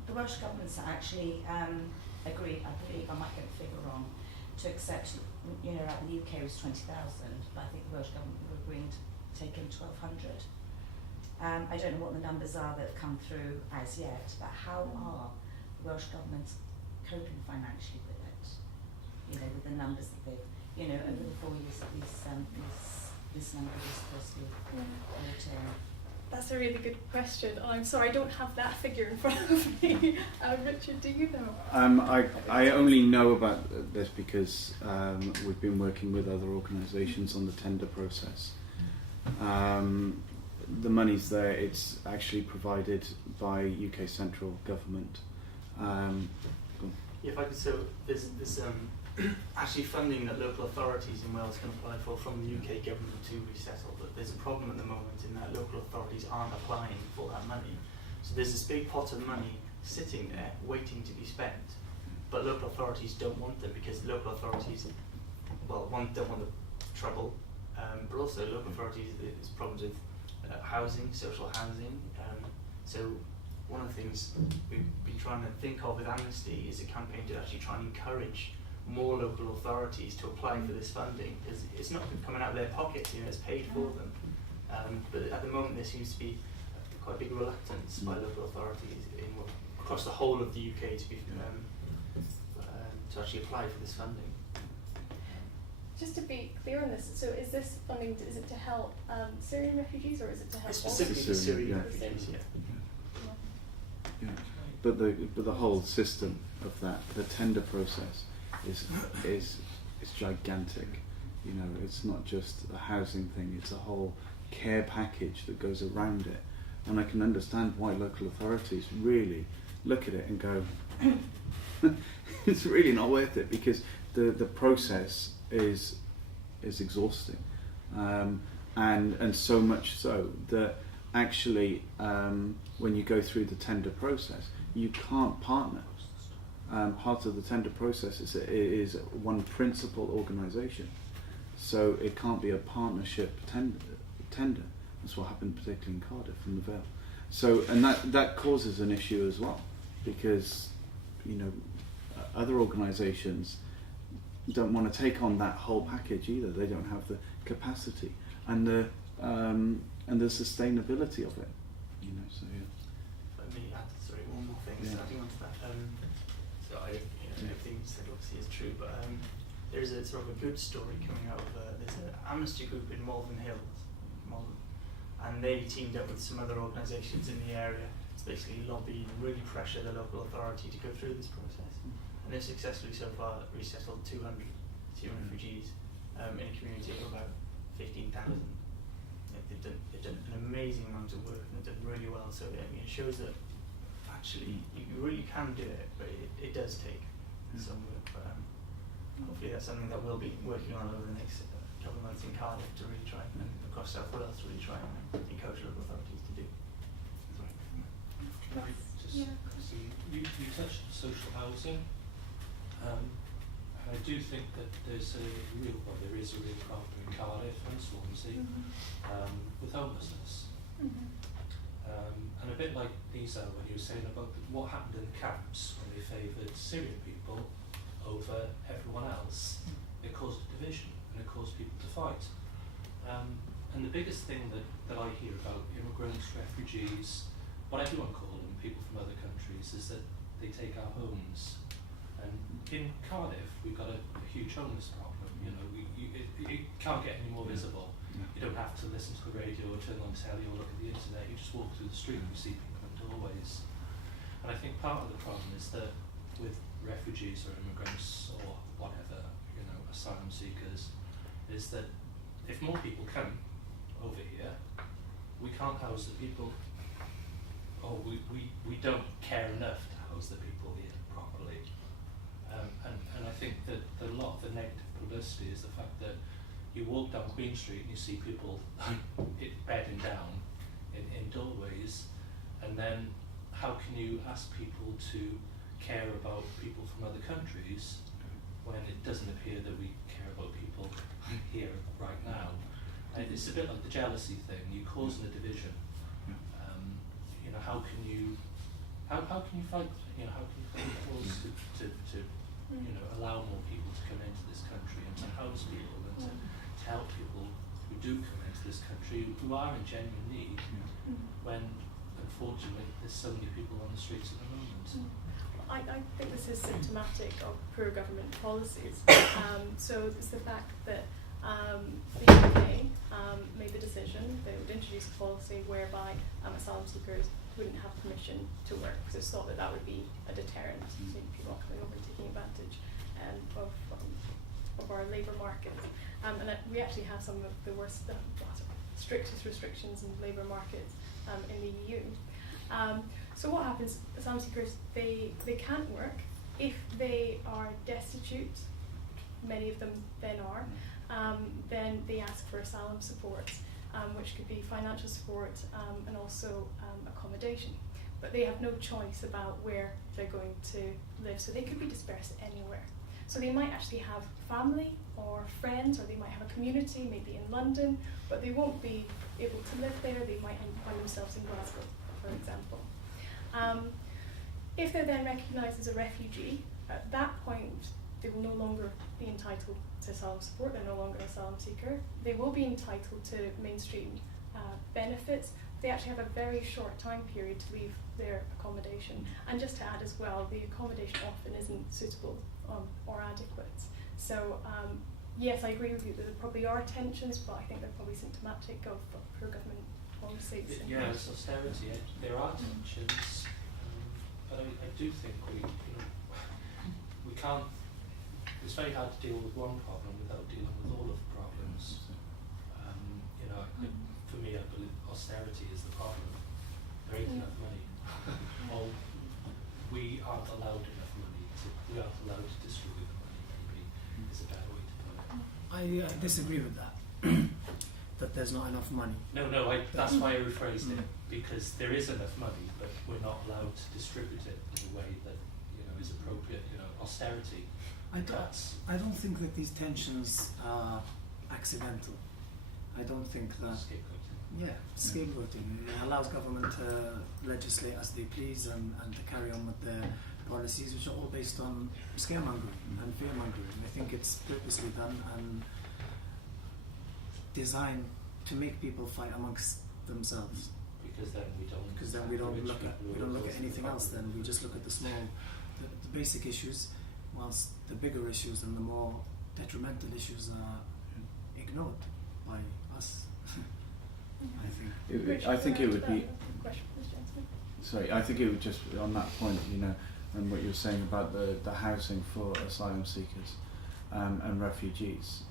the Welsh government's actually agreed, I believe, I might get the figure wrong, to accept, the UK was 20,000, but I think the Welsh government were agreeing to take in 1,200. I don't know what the numbers are that have come through as yet, but how are the Welsh government coping financially with it? With the numbers that they've, over the 4 years that this number is supposed to be brought in. That's a really good question. I'm sorry, I don't have that figure in front of me. Richard, do you know? I only know about this because we've been working with other organisations on the tender process. The money's there, it's actually provided by UK central government. If I could, so there's actually funding that local authorities in Wales can apply for from the UK government to resettle, but there's a problem at the moment in that local authorities aren't applying for that money. So there's this big pot of money sitting there waiting to be spent, but local authorities don't want them because local authorities, don't want the trouble, but also local authorities, there's problems with housing, social housing. So one of the things we've been trying to think of with Amnesty is a campaign to actually try and encourage more local authorities to apply for this funding, because it's not coming out of their pockets, it's paid for them. But at the moment there seems to be quite a big reluctance by local authorities across the whole of the UK to actually apply for this funding. Just to be clear on this, so is this funding, is it to help Syrian refugees, or is it to help specifically the Syrian refugees? But the whole system of that, the tender process, is gigantic. It's not just a housing thing; it's a whole care package that goes around it. And I can understand why local authorities really look at it and go, "It's really not worth it," because the process is is exhausting, and so much so that actually when you go through the tender process, you can't partner. Part of the tender process is one principal organisation, so it can't be a partnership tender. That's what happened particularly in Cardiff and the Vale. So, and that causes an issue as well, because other organisations don't want to take on that whole package either. They don't have the capacity and the sustainability of it. So yeah. Let me add, sorry, one more thing. Yeah. Adding on to that. So everything you said obviously is true, but there's a sort of a good story coming out of there's an Amnesty group in Malvern Hills, and they teamed up with some other organisations in the area to basically lobby and really pressure the local authority to go through this process. And they've successfully so far resettled 200 Syrian refugees in a community of about 15,000. They've done an amazing amount of work and they've done really well. So it shows that actually you really can do it, but it does take some work. But hopefully that's something that we'll be working on over the next couple of months in Cardiff to really try and across South Wales to really try and encourage local authorities to do. Can I just see, you touched on social housing, and I do think that there is a real problem in Cardiff and Swansea with homelessness. And a bit like Nizar, when you were saying about what happened in the camps when they favoured Syrian people over everyone else, it caused a division and it caused people to fight. And the biggest thing that I hear about immigrants, refugees, whatever you want to call them, people from other countries, is that they take our homes. And in Cardiff, we've got a huge homeless problem. It can't get any more visible. You don't have to listen to the radio or turn on telly or look at the internet. You just walk through the street and you see people in doorways. And I think part of the problem is that with refugees or immigrants or whatever, asylum seekers, is that if more people come over here, we can't house the people, or we don't care enough to house the people here properly. And I think that a lot of the negative publicity is the fact that you walk down Queen Street and you see people bedding down in doorways, and then how can you ask people to care about people from other countries when it doesn't appear that we care about people here right now? And it's a bit like the jealousy thing. You're causing a division. How can you fight? How can you fight cause to allow more people to come into this country and to house people and to help people who do come into this country who are in genuine need, when unfortunately there's so many people on the streets at the moment. I think this is symptomatic of poor government policies. So it's the fact that the UK made the decision they would introduce a policy whereby asylum seekers wouldn't have permission to work, because it's thought that would be a deterrent to people not coming over and taking advantage of our labour market. And we actually have some of the worst, strictest restrictions in labour markets in the EU. So what happens, asylum seekers, they can't work if they are destitute, many of them then are, then they ask for asylum support, which could be financial support and also accommodation. But they have no choice about where they're going to live, so they could be dispersed anywhere. So they might actually have family or friends, or they might have a community, maybe in London, but they won't be able to live there. They might find themselves in Glasgow, for example. If they're then recognised as a refugee, at that point they will no longer be entitled to asylum support. They're no longer an asylum seeker. They will be entitled to mainstream benefits. They actually have a very short time period to leave their accommodation. And just to add as well, the accommodation often isn't suitable or adequate. So yes, I agree with you that there probably are tensions, but I think they're probably symptomatic of poor government policies. Yeah, it's austerity. There are tensions, but I do think we can't. It's very hard to deal with one problem without dealing with all of the problems. For me, I believe austerity is the problem. There ain't enough money. Or we aren't allowed enough money. We aren't allowed to distribute the money, maybe is a better way to put it. I I disagree with that. That there's not enough money. No, that's why I rephrased it, because there is enough money, but we're not allowed to distribute it in a way that is appropriate. Austerity. I don't think that these tensions are accidental. I don't think that. Scapegoating. Yeah, scapegoating. It allows government to legislate as they please and to carry on with their policies, which are all based on scaremongering and fearmongering. I think it's purposely done and designed to make people fight amongst themselves. Because then we don't. Because then we don't look at anything else. Then we just look at the basic issues, whilst the bigger issues and the more detrimental issues are ignored by us. I think it would be. Sorry, I think it would just on that point, and what you were saying about the housing for asylum seekers and refugees.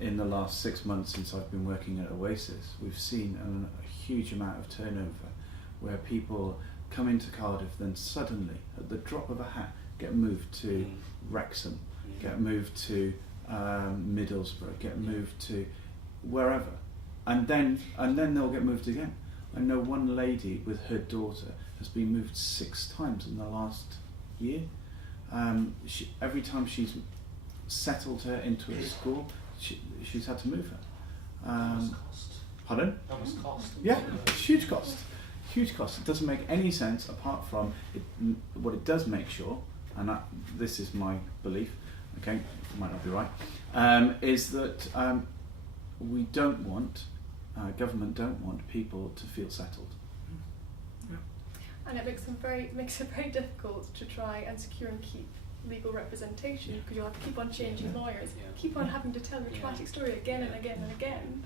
In the last 6 months since I've been working at Oasis, we've seen a huge amount of turnover where people come into Cardiff, then suddenly, at the drop of a hat, get moved to Wrexham, get moved to Middlesbrough, get moved to wherever, and then they'll get moved again. I know one lady with her daughter has been moved 6 times in the last year. Every time she's settled her into a school, she's had to move her. That must cost. Pardon? That must cost. Yeah, huge cost. Huge cost. It doesn't make any sense apart from what it does make sure, and this is my belief, okay, might not be right, is that we don't want, government don't want people to feel settled. Yeah. And it makes it very difficult to try and secure and keep legal representation, because you'll have to keep on changing lawyers, keep on having to tell your traumatic story again and again and again,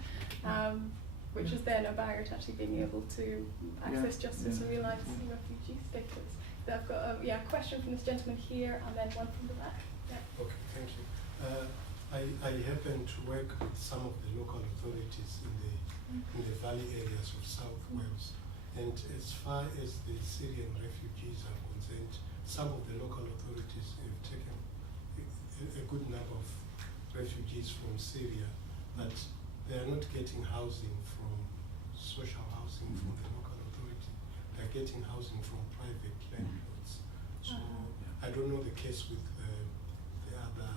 which is then a barrier to actually being able to access justice and realise refugee status. So I've got a question from this gentleman here and then one from the back. Yeah. Okay, thank you. I happen to work with some of the local authorities in the valley areas of South Wales, and as far as the Syrian refugees are concerned, some of the local authorities have taken a good number of refugees from Syria, but they are not getting housing from social housing from the local authority. They are getting housing from private landlords. So I don't know the case with the other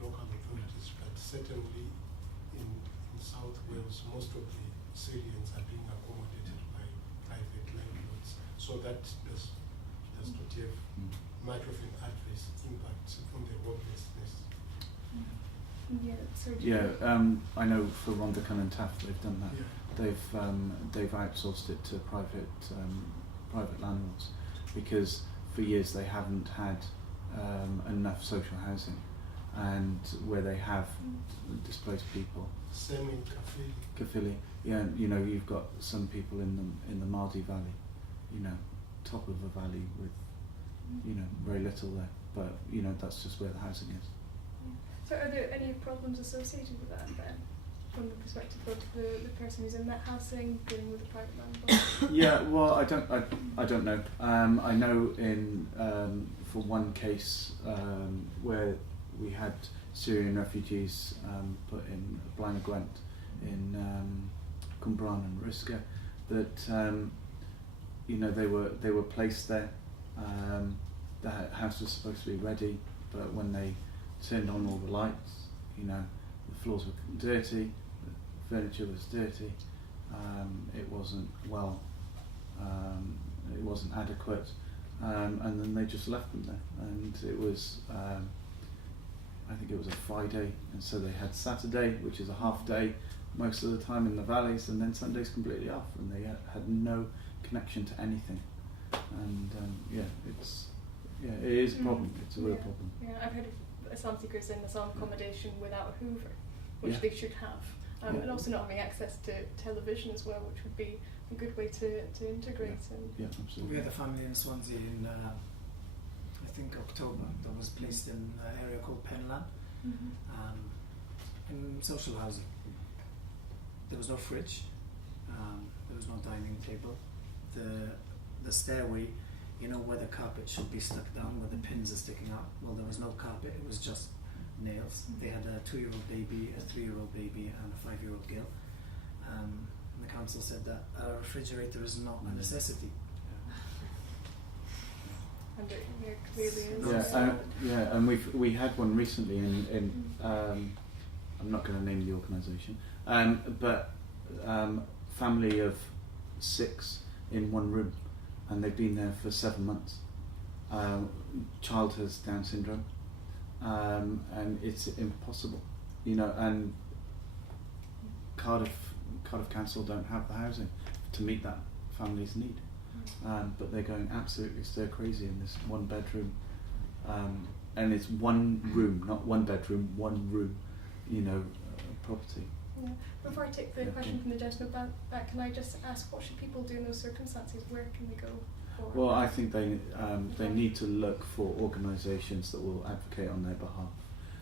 local authorities, but certainly in South Wales, most of the Syrians are being accommodated by private landlords. So that does not have much of an adverse impact on the homelessness. I know for Rondacon and Taft they've done that. Yeah. They've outsourced it to private landlords because for years they haven't had enough social housing, and where they have displaced people. Same in Caerphilly. Yeah, you've got some people in the Mardy Valley, top of a valley with very little there, but that's just where the housing is. So are there any problems associated with that then, from the perspective of the person who's in that housing dealing with the private landlord? Yeah, well, I don't know. I know for one case where we had Syrian refugees put in Blaen y Gwent in Cwmbran and Risca, that they were placed there. The house was supposed to be ready, but when they turned on all the lights, the floors were dirty, the furniture was dirty, it wasn't it wasn't adequate, and then they just left them there. And it was, I think it was a Friday, and so they had Saturday, which is a half day most of the time in the valleys, and then Sunday's completely off, and they had no connection to anything. And it is a problem. It's a real problem. Yeah, I've heard of asylum seekers in asylum accommodation without a Hoover, which they should have, and also not having access to television as well, which would be a good way to integrate. Yeah, absolutely. We had a family in Swansea in I think October that was placed in an area called Penland, in social housing. There was no fridge, there was no dining table. The stairway you know, where the carpet should be stuck down, where the pins are sticking out. Well, there was no carpet, it was just nails. They had a 2-year-old baby, a 3-year-old baby, and a 5-year-old girl. The council said that a refrigerator is not a necessity. And it clearly is. Yeah, and we had one recently in I'm not going to name the organisation, but family of 6 in one room, and they've been there for 7 months. Child has Down syndrome, and it's impossible, you know. And Cardiff Council don't have the housing to meet that family's need, but they're going absolutely stir crazy in this 1 bedroom, and it's 1 room, not 1 bedroom, 1 room, you know, property. Yeah. Before I take the question from the gentleman back, can I just ask, what should people do in those circumstances? Where can they go? Well, I think they need to look for organisations that will advocate on their behalf.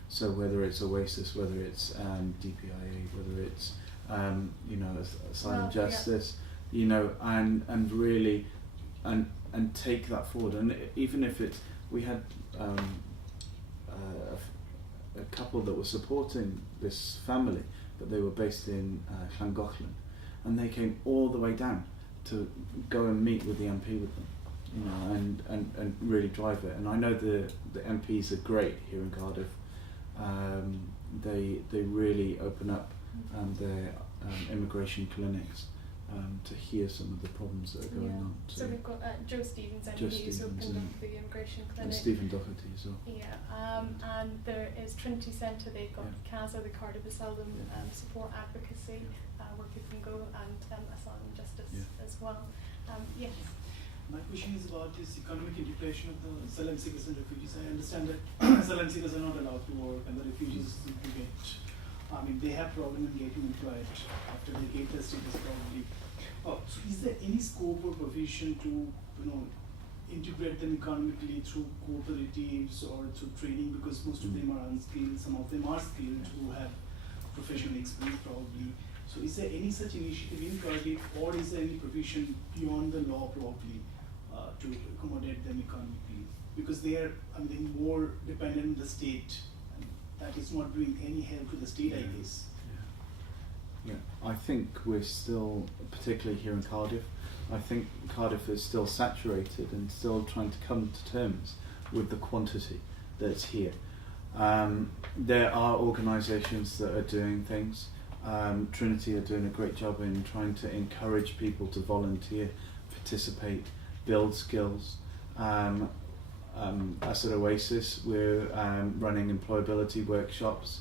So whether it's Oasis, whether it's DPIA, whether it's you know, Asylum Justice, you know, and really and take that forward. And even if it's, we had a couple that were supporting this family, but they were based in Llangollen, and they came all the way down to go and meet with the MP with them, you know, and really drive it. And I know the MPs are great here in Cardiff. They really open up their immigration clinics to hear some of the problems that are going on. So we've got Joe Stevens, who's opened up the immigration clinic. And Stephen Doherty as well. Yeah, and there is Trinity Centre. They've got CASA, the Cardiff Asylum Support Advocacy, where people can go, and Asylum Justice as well. Yes. My question is about this economic integration of the asylum seekers and refugees. I understand that asylum seekers are not allowed to work, and the refugees simply get, I mean, they have problem in getting employed after they get their status probably. So is there any scope or provision to, you know, integrate them economically through cooperatives or through training, because most of them are unskilled, some of them are skilled who have professional experience probably. So is there any such initiative in Cardiff, or is there any provision beyond the law probably to accommodate them economically? Because they are, I mean, more dependent on the state, and that is not doing any help to the state, I guess. Yeah, I think we're still, particularly here in Cardiff, I think Cardiff is still saturated and still trying to come to terms with the quantity that's here. There are organisations that are doing things. Trinity are doing a great job in trying to encourage people to volunteer, participate, build skills. Us at Oasis, we're running employability workshops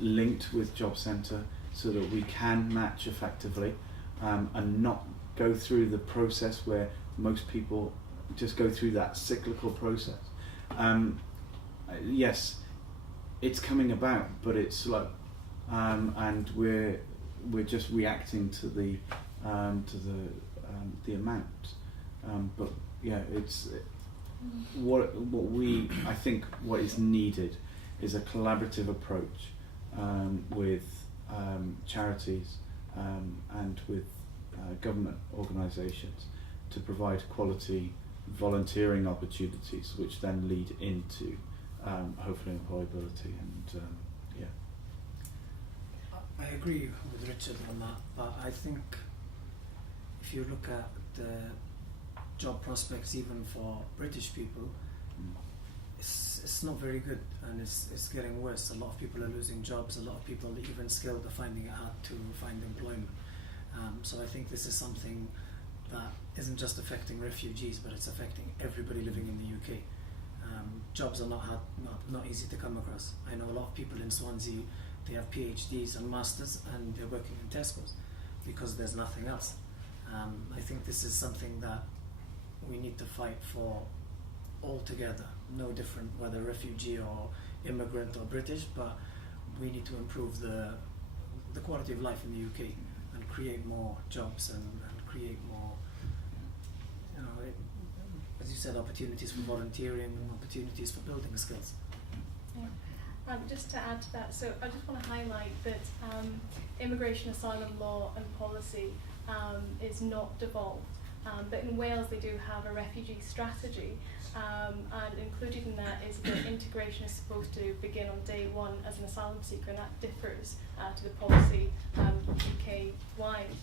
linked with Job Centre, so that we can match effectively and not go through the process where most people just go through that cyclical process. Yes, it's coming about, but it's slow, and we're just reacting to the amount. But yeah, it's what I think what is needed is a collaborative approach with charities and with government organisations to provide quality volunteering opportunities, which then lead into hopefully employability. And I agree with Richard on that, but I think if you look at the job prospects even for British people, it's not very good, and it's getting worse. A lot of people are losing jobs. A lot of people, even skilled, are finding it hard to find employment. So I think this is something that isn't just affecting refugees, but it's affecting everybody living in the UK. Jobs are not easy to come across. I know a lot of people in Swansea, they have PhDs and masters, and they're working in Tesco's because there's nothing else. I think this is something that we need to fight for all together, no different whether refugee or immigrant or British, but we need to improve the quality of life in the UK and create more jobs and create more, you know, as you said, opportunities for volunteering, opportunities for building skills. Yeah. Just to add to that, so I just want to highlight that immigration, asylum law and policy is not devolved. But in Wales they do have a refugee strategy, and included in that is that integration is supposed to begin on day one as an asylum seeker, and that differs to the policy UK-wide.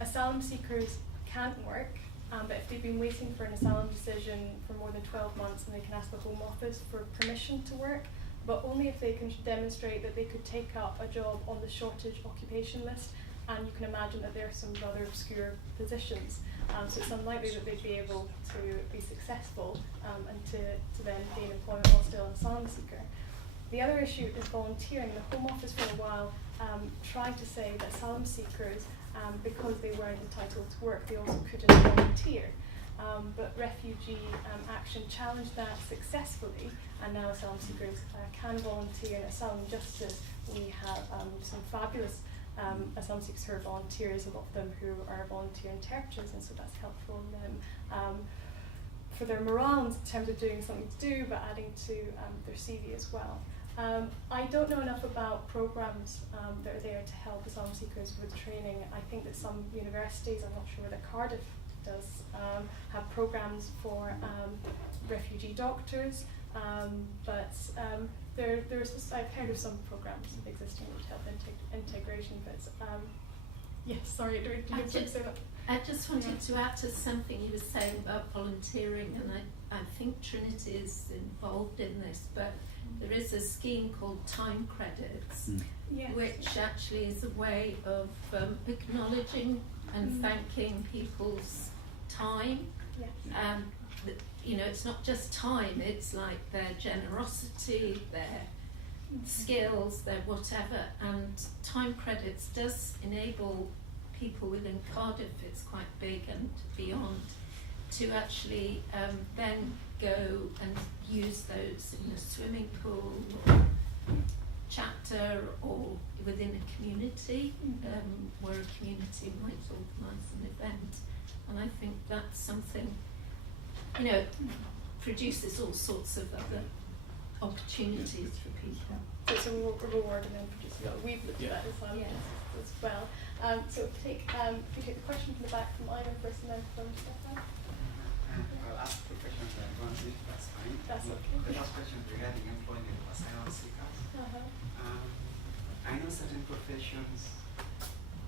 Asylum seekers can't work, but if they've been waiting for an asylum decision for more than 12 months, then they can ask the Home Office for permission to work, but only if they can demonstrate that they could take up a job on the shortage occupation list. And you can imagine that there are some rather obscure positions, so it's unlikely that they'd be able to be successful and to then gain employment while still an asylum seeker. The other issue is volunteering. The Home Office for a while tried to say that asylum seekers, because they weren't entitled to work, they also couldn't volunteer. But Refugee Action challenged that successfully, and now asylum seekers can volunteer in asylum justice. We have some fabulous asylum seekers who are volunteers, a lot of them who are volunteer interpreters, and so that's helpful in them for their morale in terms of doing something to do, but adding to their CV as well. I don't know enough about programs that are there to help asylum seekers with training. I think that some universities, I'm not sure whether Cardiff does, have programs for refugee doctors, but I've heard of some programs existing which help integration, but yes, sorry, do you have to say that? I just wanted to add to something you were saying about volunteering, and I think Trinity is involved in this, but there is a scheme called time credits, Yes. which actually is a way of acknowledging and thanking people's time. Yes. You know, it's not just time, it's like their generosity, their skills, their whatever, and time credits does enable people within Cardiff, it's quite big and beyond, to actually then go and use those in a swimming pool or chapter or within a community, where a community might organise an event. And I think that's something, you know, produces all sorts of other opportunities for people. So it's a reward and then producing that. We've looked at that as well. So if we take the question from the back from Eynon first and then from Stefan. I'll ask the question that I want to, that's fine. That's okay. The first question regarding employment of asylum seekers. I know certain professions,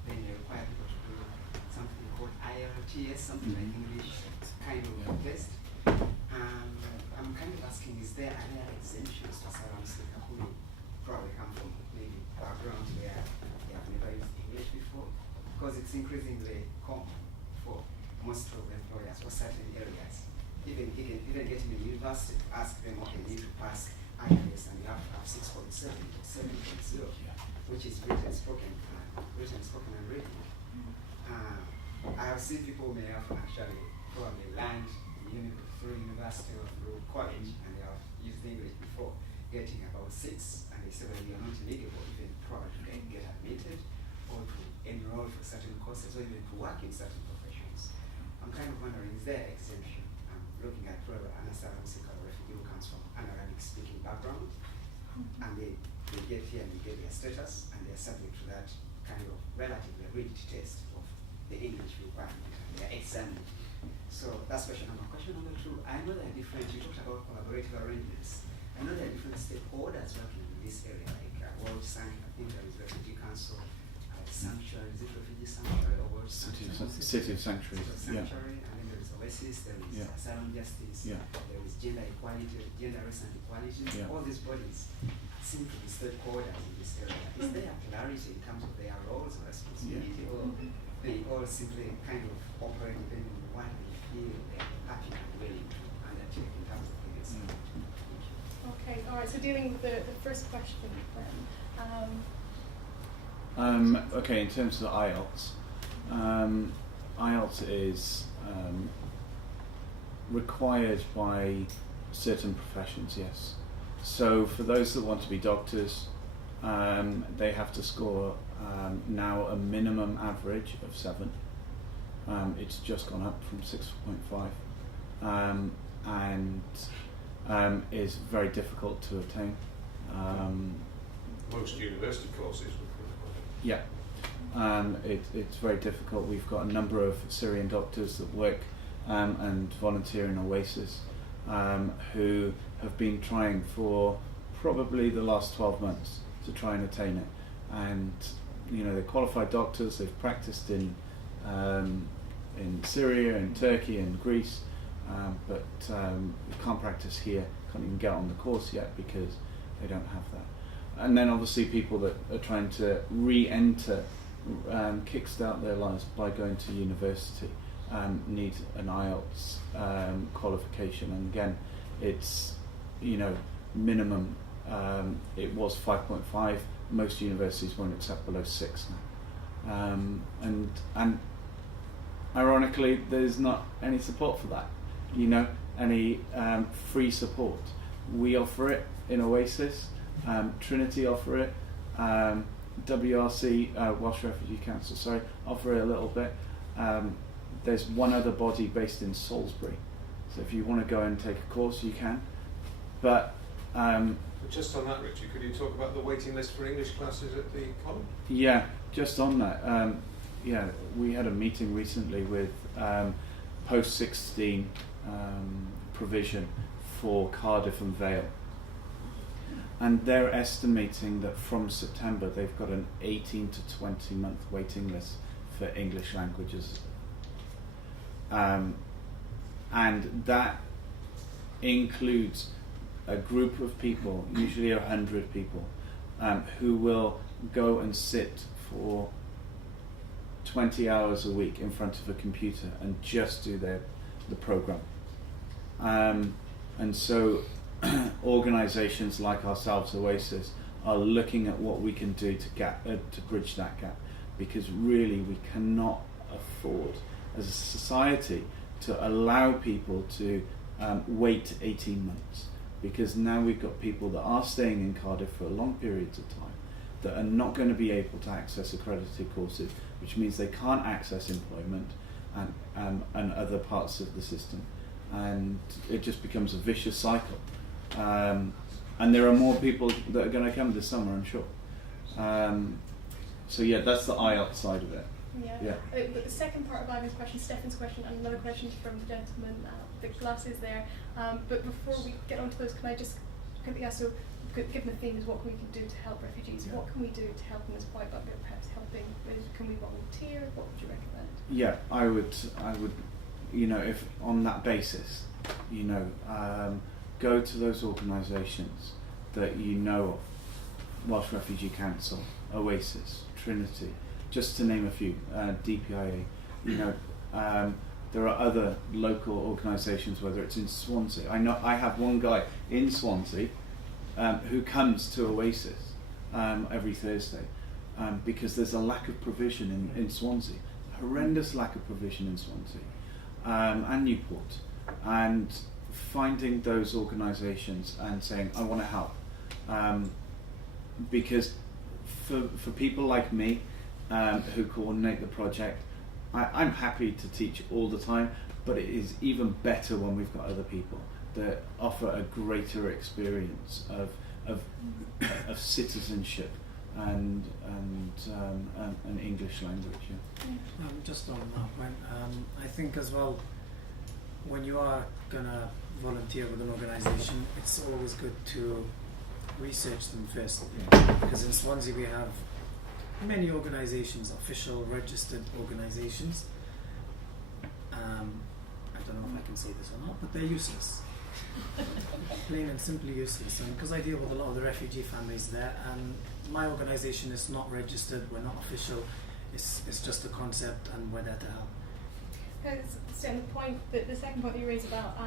they require people to do something called IELTS, something like English kind of test. I'm kind of asking, is there any exemptions for asylum seekers who probably come from maybe backgrounds where they have never used English before? Because it's increasingly common for most of the employers for certain areas. Even getting a university, ask them, okay, you need to pass IELTS and you have to have 6.7 or 7.0, which is written, spoken, and written. I have seen people may have actually probably learned through university or through college, and they have used English before getting about 6, and they say, well, you're not eligible even probably to get admitted or to enroll for certain courses or even to work in certain professions. I'm kind of wondering, is there exemption? I'm looking at whether an asylum seeker or refugee who comes from an Arabic-speaking background, and they get here and they get their status, and they're subject to that kind of relatively rigid test of the English requirement, and they're examined. So that's question number. Question number 2, I know there are different, you talked about collaborative arrangements. I know there are different stakeholders working in this area, like World Sanctuary, I think there is Refugee Council, Sanctuary, is it Refugee Sanctuary or World Sanctuary? City of Sanctuary. Sanctuary, and then there is Oasis, there is Asylum Justice, there is Gender Equality, Gender Rights and Equality. All these bodies seem to be stakeholders in this area. Is there a clarity in terms of their roles or responsibility, or they all simply kind of operate depending on what they feel they're happy and willing to undertake in terms of this? Okay, all right, so dealing with the first question then. Okay, in terms of the IELTS, IELTS is required by certain professions, yes. So for those that want to be doctors, they have to score now a minimum average of 7. It's just gone up from 6.5, and is very difficult to attain. Most university courses would Yeah. It's very difficult. We've got a number of Syrian doctors that work and volunteer in Oasis who have been trying for probably the last 12 months to try and attain it. And they're qualified doctors. They've practiced in Syria, in Turkey, and Greece, but can't practice here. Can't even get on the course yet because they don't have that. And then obviously people that are trying to re-enter, kickstart their lives by going to university, need an IELTS qualification. And again, it's minimum. It was 5.5. Most universities won't accept below 6 now. And ironically, there's not any support for that. Any free support. We offer it in Oasis. Trinity offer it. WRC, Welsh Refugee Council, offer it a little bit. There's one other body based in Salisbury, so if you want to go and take a course, you can. But just on that, Richard, could you talk about the waiting list for English classes at the college? Yeah, just on that. We had a meeting recently with post-16 provision for Cardiff and Vale. And they're estimating that from September they've got an 18 to 20 month waiting list for English languages. And that includes a group of people, usually 100 people, who will go and sit for 20 hours a week in front of a computer and just do the program. And so organisations like ourselves, Oasis, are looking at what we can do to bridge that gap, because really we cannot afford as a society to allow people to wait 18 months, because now we've got people that are staying in Cardiff for long periods of time that are not going to be able to access accredited courses, which means they can't access employment and other parts of the system, and it just becomes a vicious cycle. And there are more people that are going to come this summer, I'm sure. So yeah, that's the IELTS side of it. Yeah. The second part of Ivan's question, Stefan's question, and another question from the gentleman, the glasses there. But before we get onto those, can I just quickly ask, so given the theme is what we can do to help refugees, what can we do to help them as quite about perhaps helping? Can we volunteer? What would you recommend? Yeah, I would, if on that basis, go to those organisations that you know of, Welsh Refugee Council, Oasis, Trinity, just to name a few, DPIA. There are other local organisations, whether it's in Swansea. I have one guy in Swansea who comes to Oasis every Thursday because there's a lack of provision in Swansea, horrendous lack of provision in Swansea and Newport, and finding those organisations and saying, I want to help, because for people like me who coordinate the project, I'm happy to teach all the time, but it is even better when we've got other people that offer a greater experience of citizenship and English language. Yeah. Just on that point, I think as well, when you are gonna volunteer with an organisation, it's always good to research them first, because in Swansea we have many organisations, official registered organisations. I don't know if I can say this or not, but they're useless. Plain and simply useless. And because I deal with a lot of the refugee families there, and my organisation is not registered, we're not official, it's just a concept, and we're there to help. So the point, the second point you raised about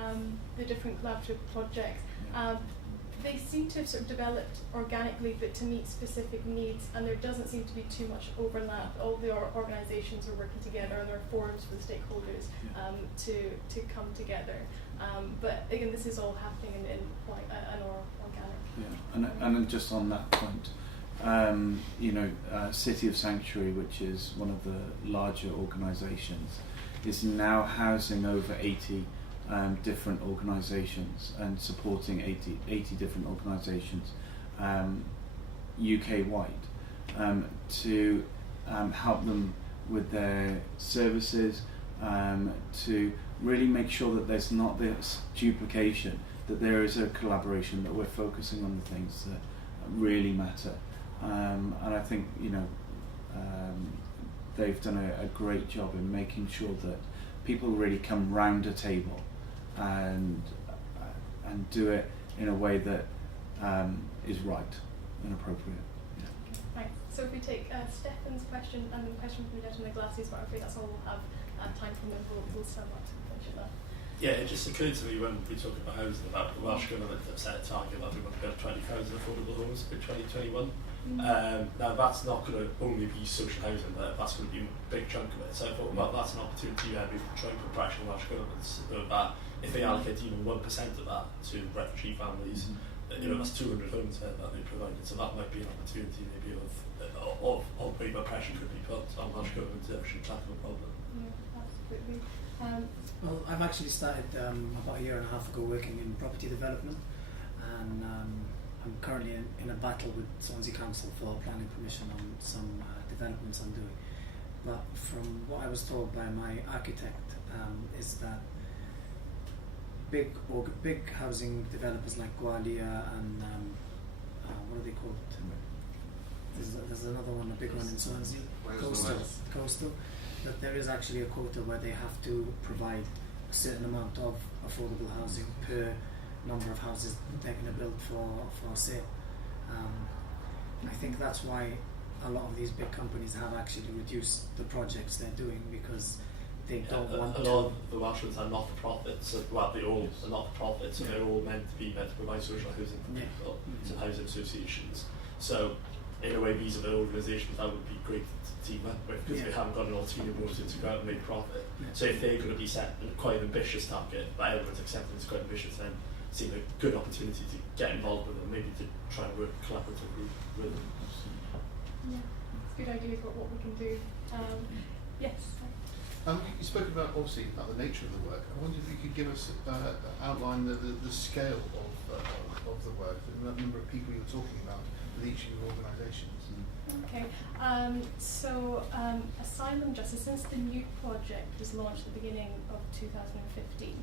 the different collaborative projects, they seem to have sort of developed organically, but to meet specific needs, and there doesn't seem to be too much overlap. All the organisations are working together, and there are forums for the stakeholders to come together. But again, this is all happening in quite an organic. Yeah, and just on that point, City of Sanctuary, which is one of the larger organisations, is now housing over 80 different organisations and supporting 80 different organisations UK-wide to help them with their services, to really make sure that there's not this duplication, that there is a collaboration, that we're focusing on the things that really matter. And I think, you know, they've done a great job in making sure that people really come round a table and do it in a way that is right and appropriate. Yeah. Right. So if we take Stefan's question and the question from the gentleman in the glasses, but I think that's all we'll have time for, them. We'll sum up to finish that. Yeah, it just occurred to me when we talk about housing, about the Welsh Government have set a target that we want to build 20,000 affordable homes by 2021. Now that's not going to only be social housing, but that's going to be a big chunk of it. So I thought, well, that's an opportunity where we can try and put pressure on Welsh governments that if they allocate even 1% of that to refugee families, you know, that's 200 homes that they provided. So that might be an opportunity maybe of where pressure could be put on Welsh government to actually tackle the problem. Yeah, absolutely. Well, I've actually started about a year and a half ago working in property development, and I'm currently in a battle with Swansea Council for planning permission on some developments I'm doing. But from what I was told by my architect is that big housing developers like Gwalia and what are they called? There's another one, a big one in Swansea, Coastal. That there is actually a quota where they have to provide a certain amount of affordable housing per number of houses they're going to build for sale. I think that's why a lot of these big companies have actually reduced the projects they're doing, because they don't want to. A lot of the Welsh ones are not-for-profits, so they all are not-for-profits, so they're all meant to provide social housing for people, so housing associations. So in a way, these are the organisations that would be great to team up with, because they haven't got an ulterior motive to go out and make profit. So if they're going to be set quite an ambitious target, but everyone's accepting it's quite ambitious, then it seems a good opportunity to get involved with them, maybe to try and work collaboratively with them. Yeah, it's a good idea for what we can do. Yes. You spoke about, obviously, about the nature of the work. I wondered if you could give us outline the scale of the work, the number of people you're talking about with each of your organisations. Okay, so Asylum Justice, since the new project was launched at the beginning of 2015,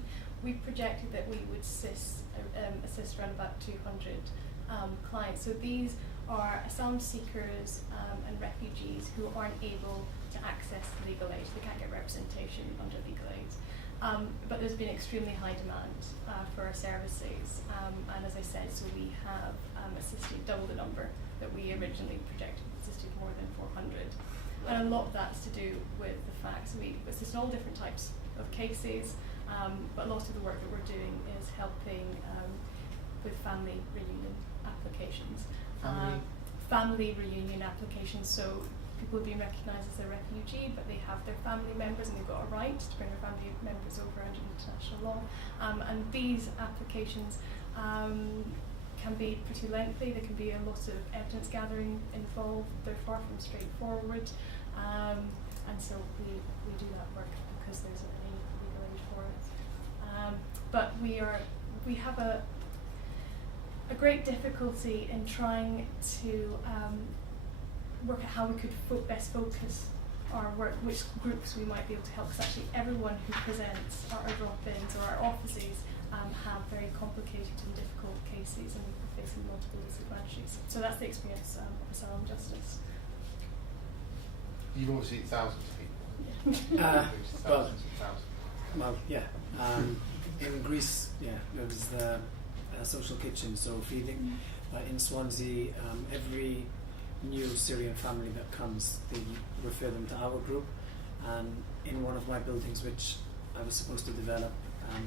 we projected that we would assist around about 200 clients. So these are asylum seekers and refugees who aren't able to access legal aid. They can't get representation under legal aid. But there's been extremely high demand for our services, and as I said, so we have assisted double the number that we originally projected, assisted more than 400. And a lot of that's to do with the fact that we assist in all different types of cases, but a lot of the work that we're doing is helping with family reunion applications. Family reunion applications, so people have been recognised as a refugee, but they have their family members and they've got a right to bring their family members over under international law. And these applications can be pretty lengthy. There can be a lot of evidence gathering involved. They're far from straightforward. And so we do that work because there's any legal aid for it. But we have a great difficulty in trying to work out how we could best focus our work, which groups we might be able to help, because actually everyone who presents our drop-ins or our offices have very complicated and difficult cases, and we're facing multiple disadvantages. So that's the experience of Asylum Justice. You've obviously seen thousands of people. Well, yeah. In Greece, there was the social kitchen, so feeding. In Swansea, every new Syrian family that comes, they refer them to our group. And in one of my buildings, which I was supposed to develop,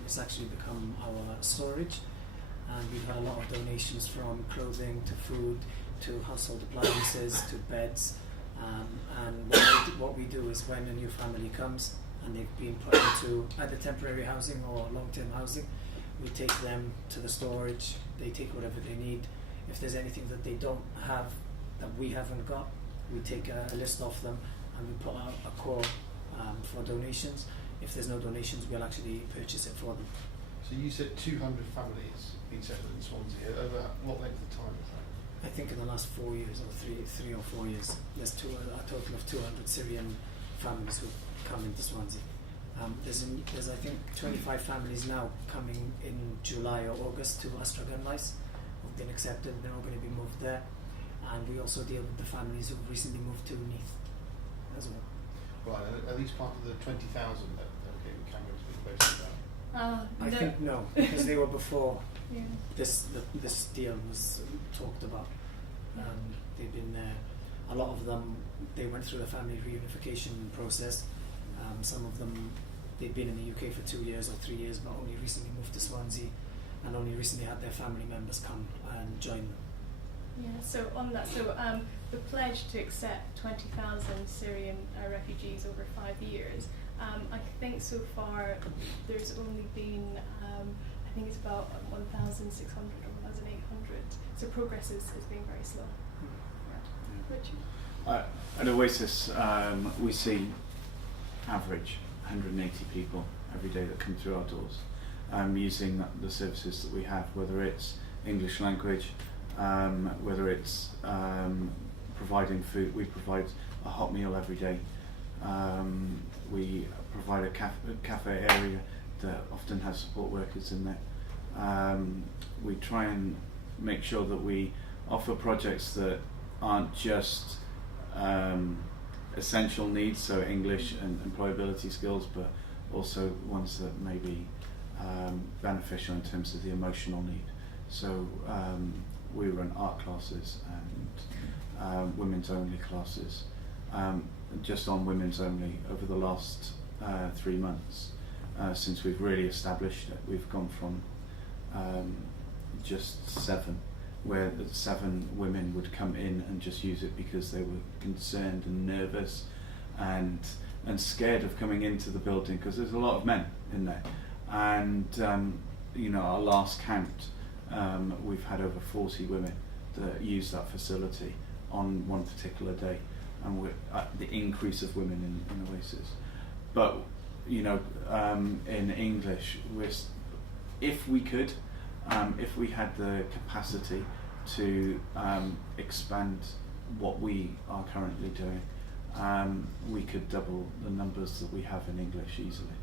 it's actually become our storage. And we've had a lot of donations, from clothing to food to household appliances to beds. And what we do is, when a new family comes and they've been put into either temporary housing or long-term housing, we take them to the storage. They take whatever they need. If there's anything that they don't have that we haven't got, we take a list of them and we put out a call for donations. If there's no donations, we'll actually purchase it for them. So you said 200 families being settled in Swansea. Over what length of time is I think in the last 4 years, or three or 4 years, there's a total of 200 Syrian families who come into Swansea. There's I think 25 families now coming in July or August to Astraganlice who've been accepted. They're all going to be moved there, and we also deal with the families who've recently moved to Neath as well. Right, and are these part of the 20,000 that Cameron's been boasting about? I think no, because they were before Yeah. this deal was talked about. They've been there. A lot of them, they went through the family reunification process. Some of them, they've been in the UK for 2 years or 3 years, but only recently moved to Swansea, and only recently had their family members come and join them. Yeah, so on that, the pledge to accept 20,000 Syrian refugees over 5 years, I think so far there's only been, I think it's about 1,600 or 1,800, so progress is being very slow. Richard? At Oasis, we see average 180 people every day that come through our doors, using the services that we have, whether it's English language, whether it's providing food. We provide a hot meal every day. We provide a cafe area that often has support workers in there. We try and make sure that we offer projects that aren't just essential needs, so English and employability skills, but also ones that may be beneficial in terms of the emotional need. So we run art classes and women's only classes. Just on women's only, over the last 3 months, since we've really established it, we've gone from just 7, where the 7 women would come in and just use it because they were concerned and nervous and scared of coming into the building, because there's a lot of men in there. And our last count, we've had over 40 women that use that facility on one particular day, and we're at the increase of women in Oasis. But in English, if we could, if we had the capacity to expand what we are currently doing, we could double the numbers that we have in English easily.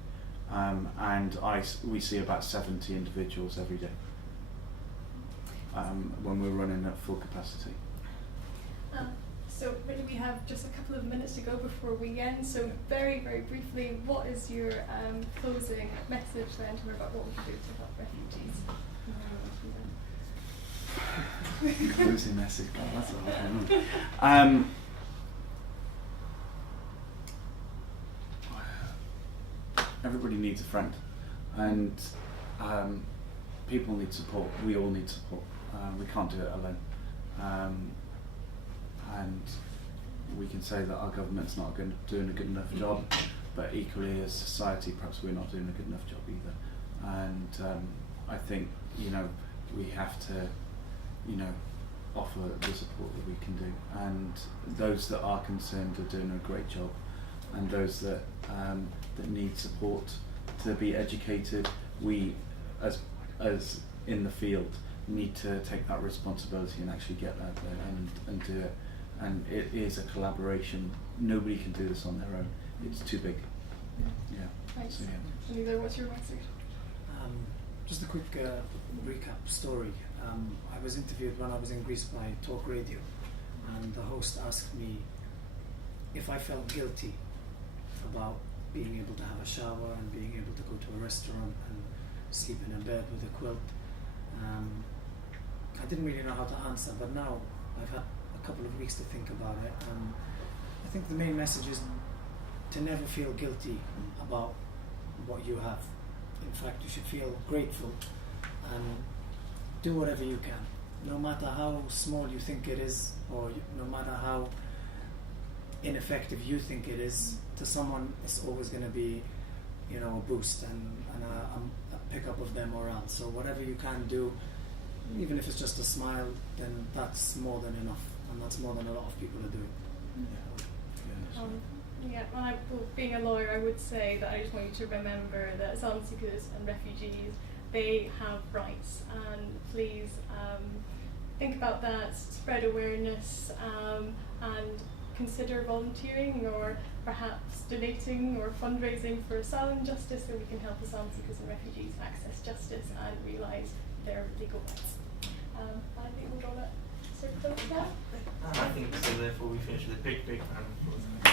And we see about 70 individuals every day when we're running at full capacity. So really we have just a couple of minutes to go before we end, so very, very briefly, what is your closing message then to about what we can do to help refugees? Closing message, God, that's a hard one. Everybody needs a friend, and people need support. We all need support. We can't do it alone. And we can say that our government's not doing a good enough job, but equally as society, perhaps we're not doing a good enough job either. And I think we have to offer the support that we can do, and those that are concerned are doing a great job, and those that need support to be educated, we as in the field need to take that responsibility and actually get out there and do it. And it is a collaboration. Nobody can do this on their own. It's too big. Yeah. Thanks. So, yeah. Nizar, what's your message? Just a quick recap story. I was interviewed when I was in Greece by Talk Radio, and the host asked me if I felt guilty about being able to have a shower and being able to go to a restaurant and sleep in a bed with a quilt. I didn't really know how to answer, but now I've had a couple of weeks to think about it, and I think the main message is to never feel guilty about what you have. In fact, you should feel grateful and do whatever you can, no matter how small you think it is, or no matter how ineffective you think it is. To someone, it's always going to be, a boost and a pick-up of their morale. So whatever you can do, even if it's just a smile, then that's more than enough, and that's more than a lot of people are doing. Being a lawyer, I would say that I just want you to remember that asylum seekers and refugees, they have rights, and please think about that, spread awareness, and consider volunteering or perhaps donating or fundraising for asylum justice, so we can help asylum seekers and refugees access justice and realise their legal rights. I think we're going to circle that. I think so. Therefore, we finish with a big round of applause.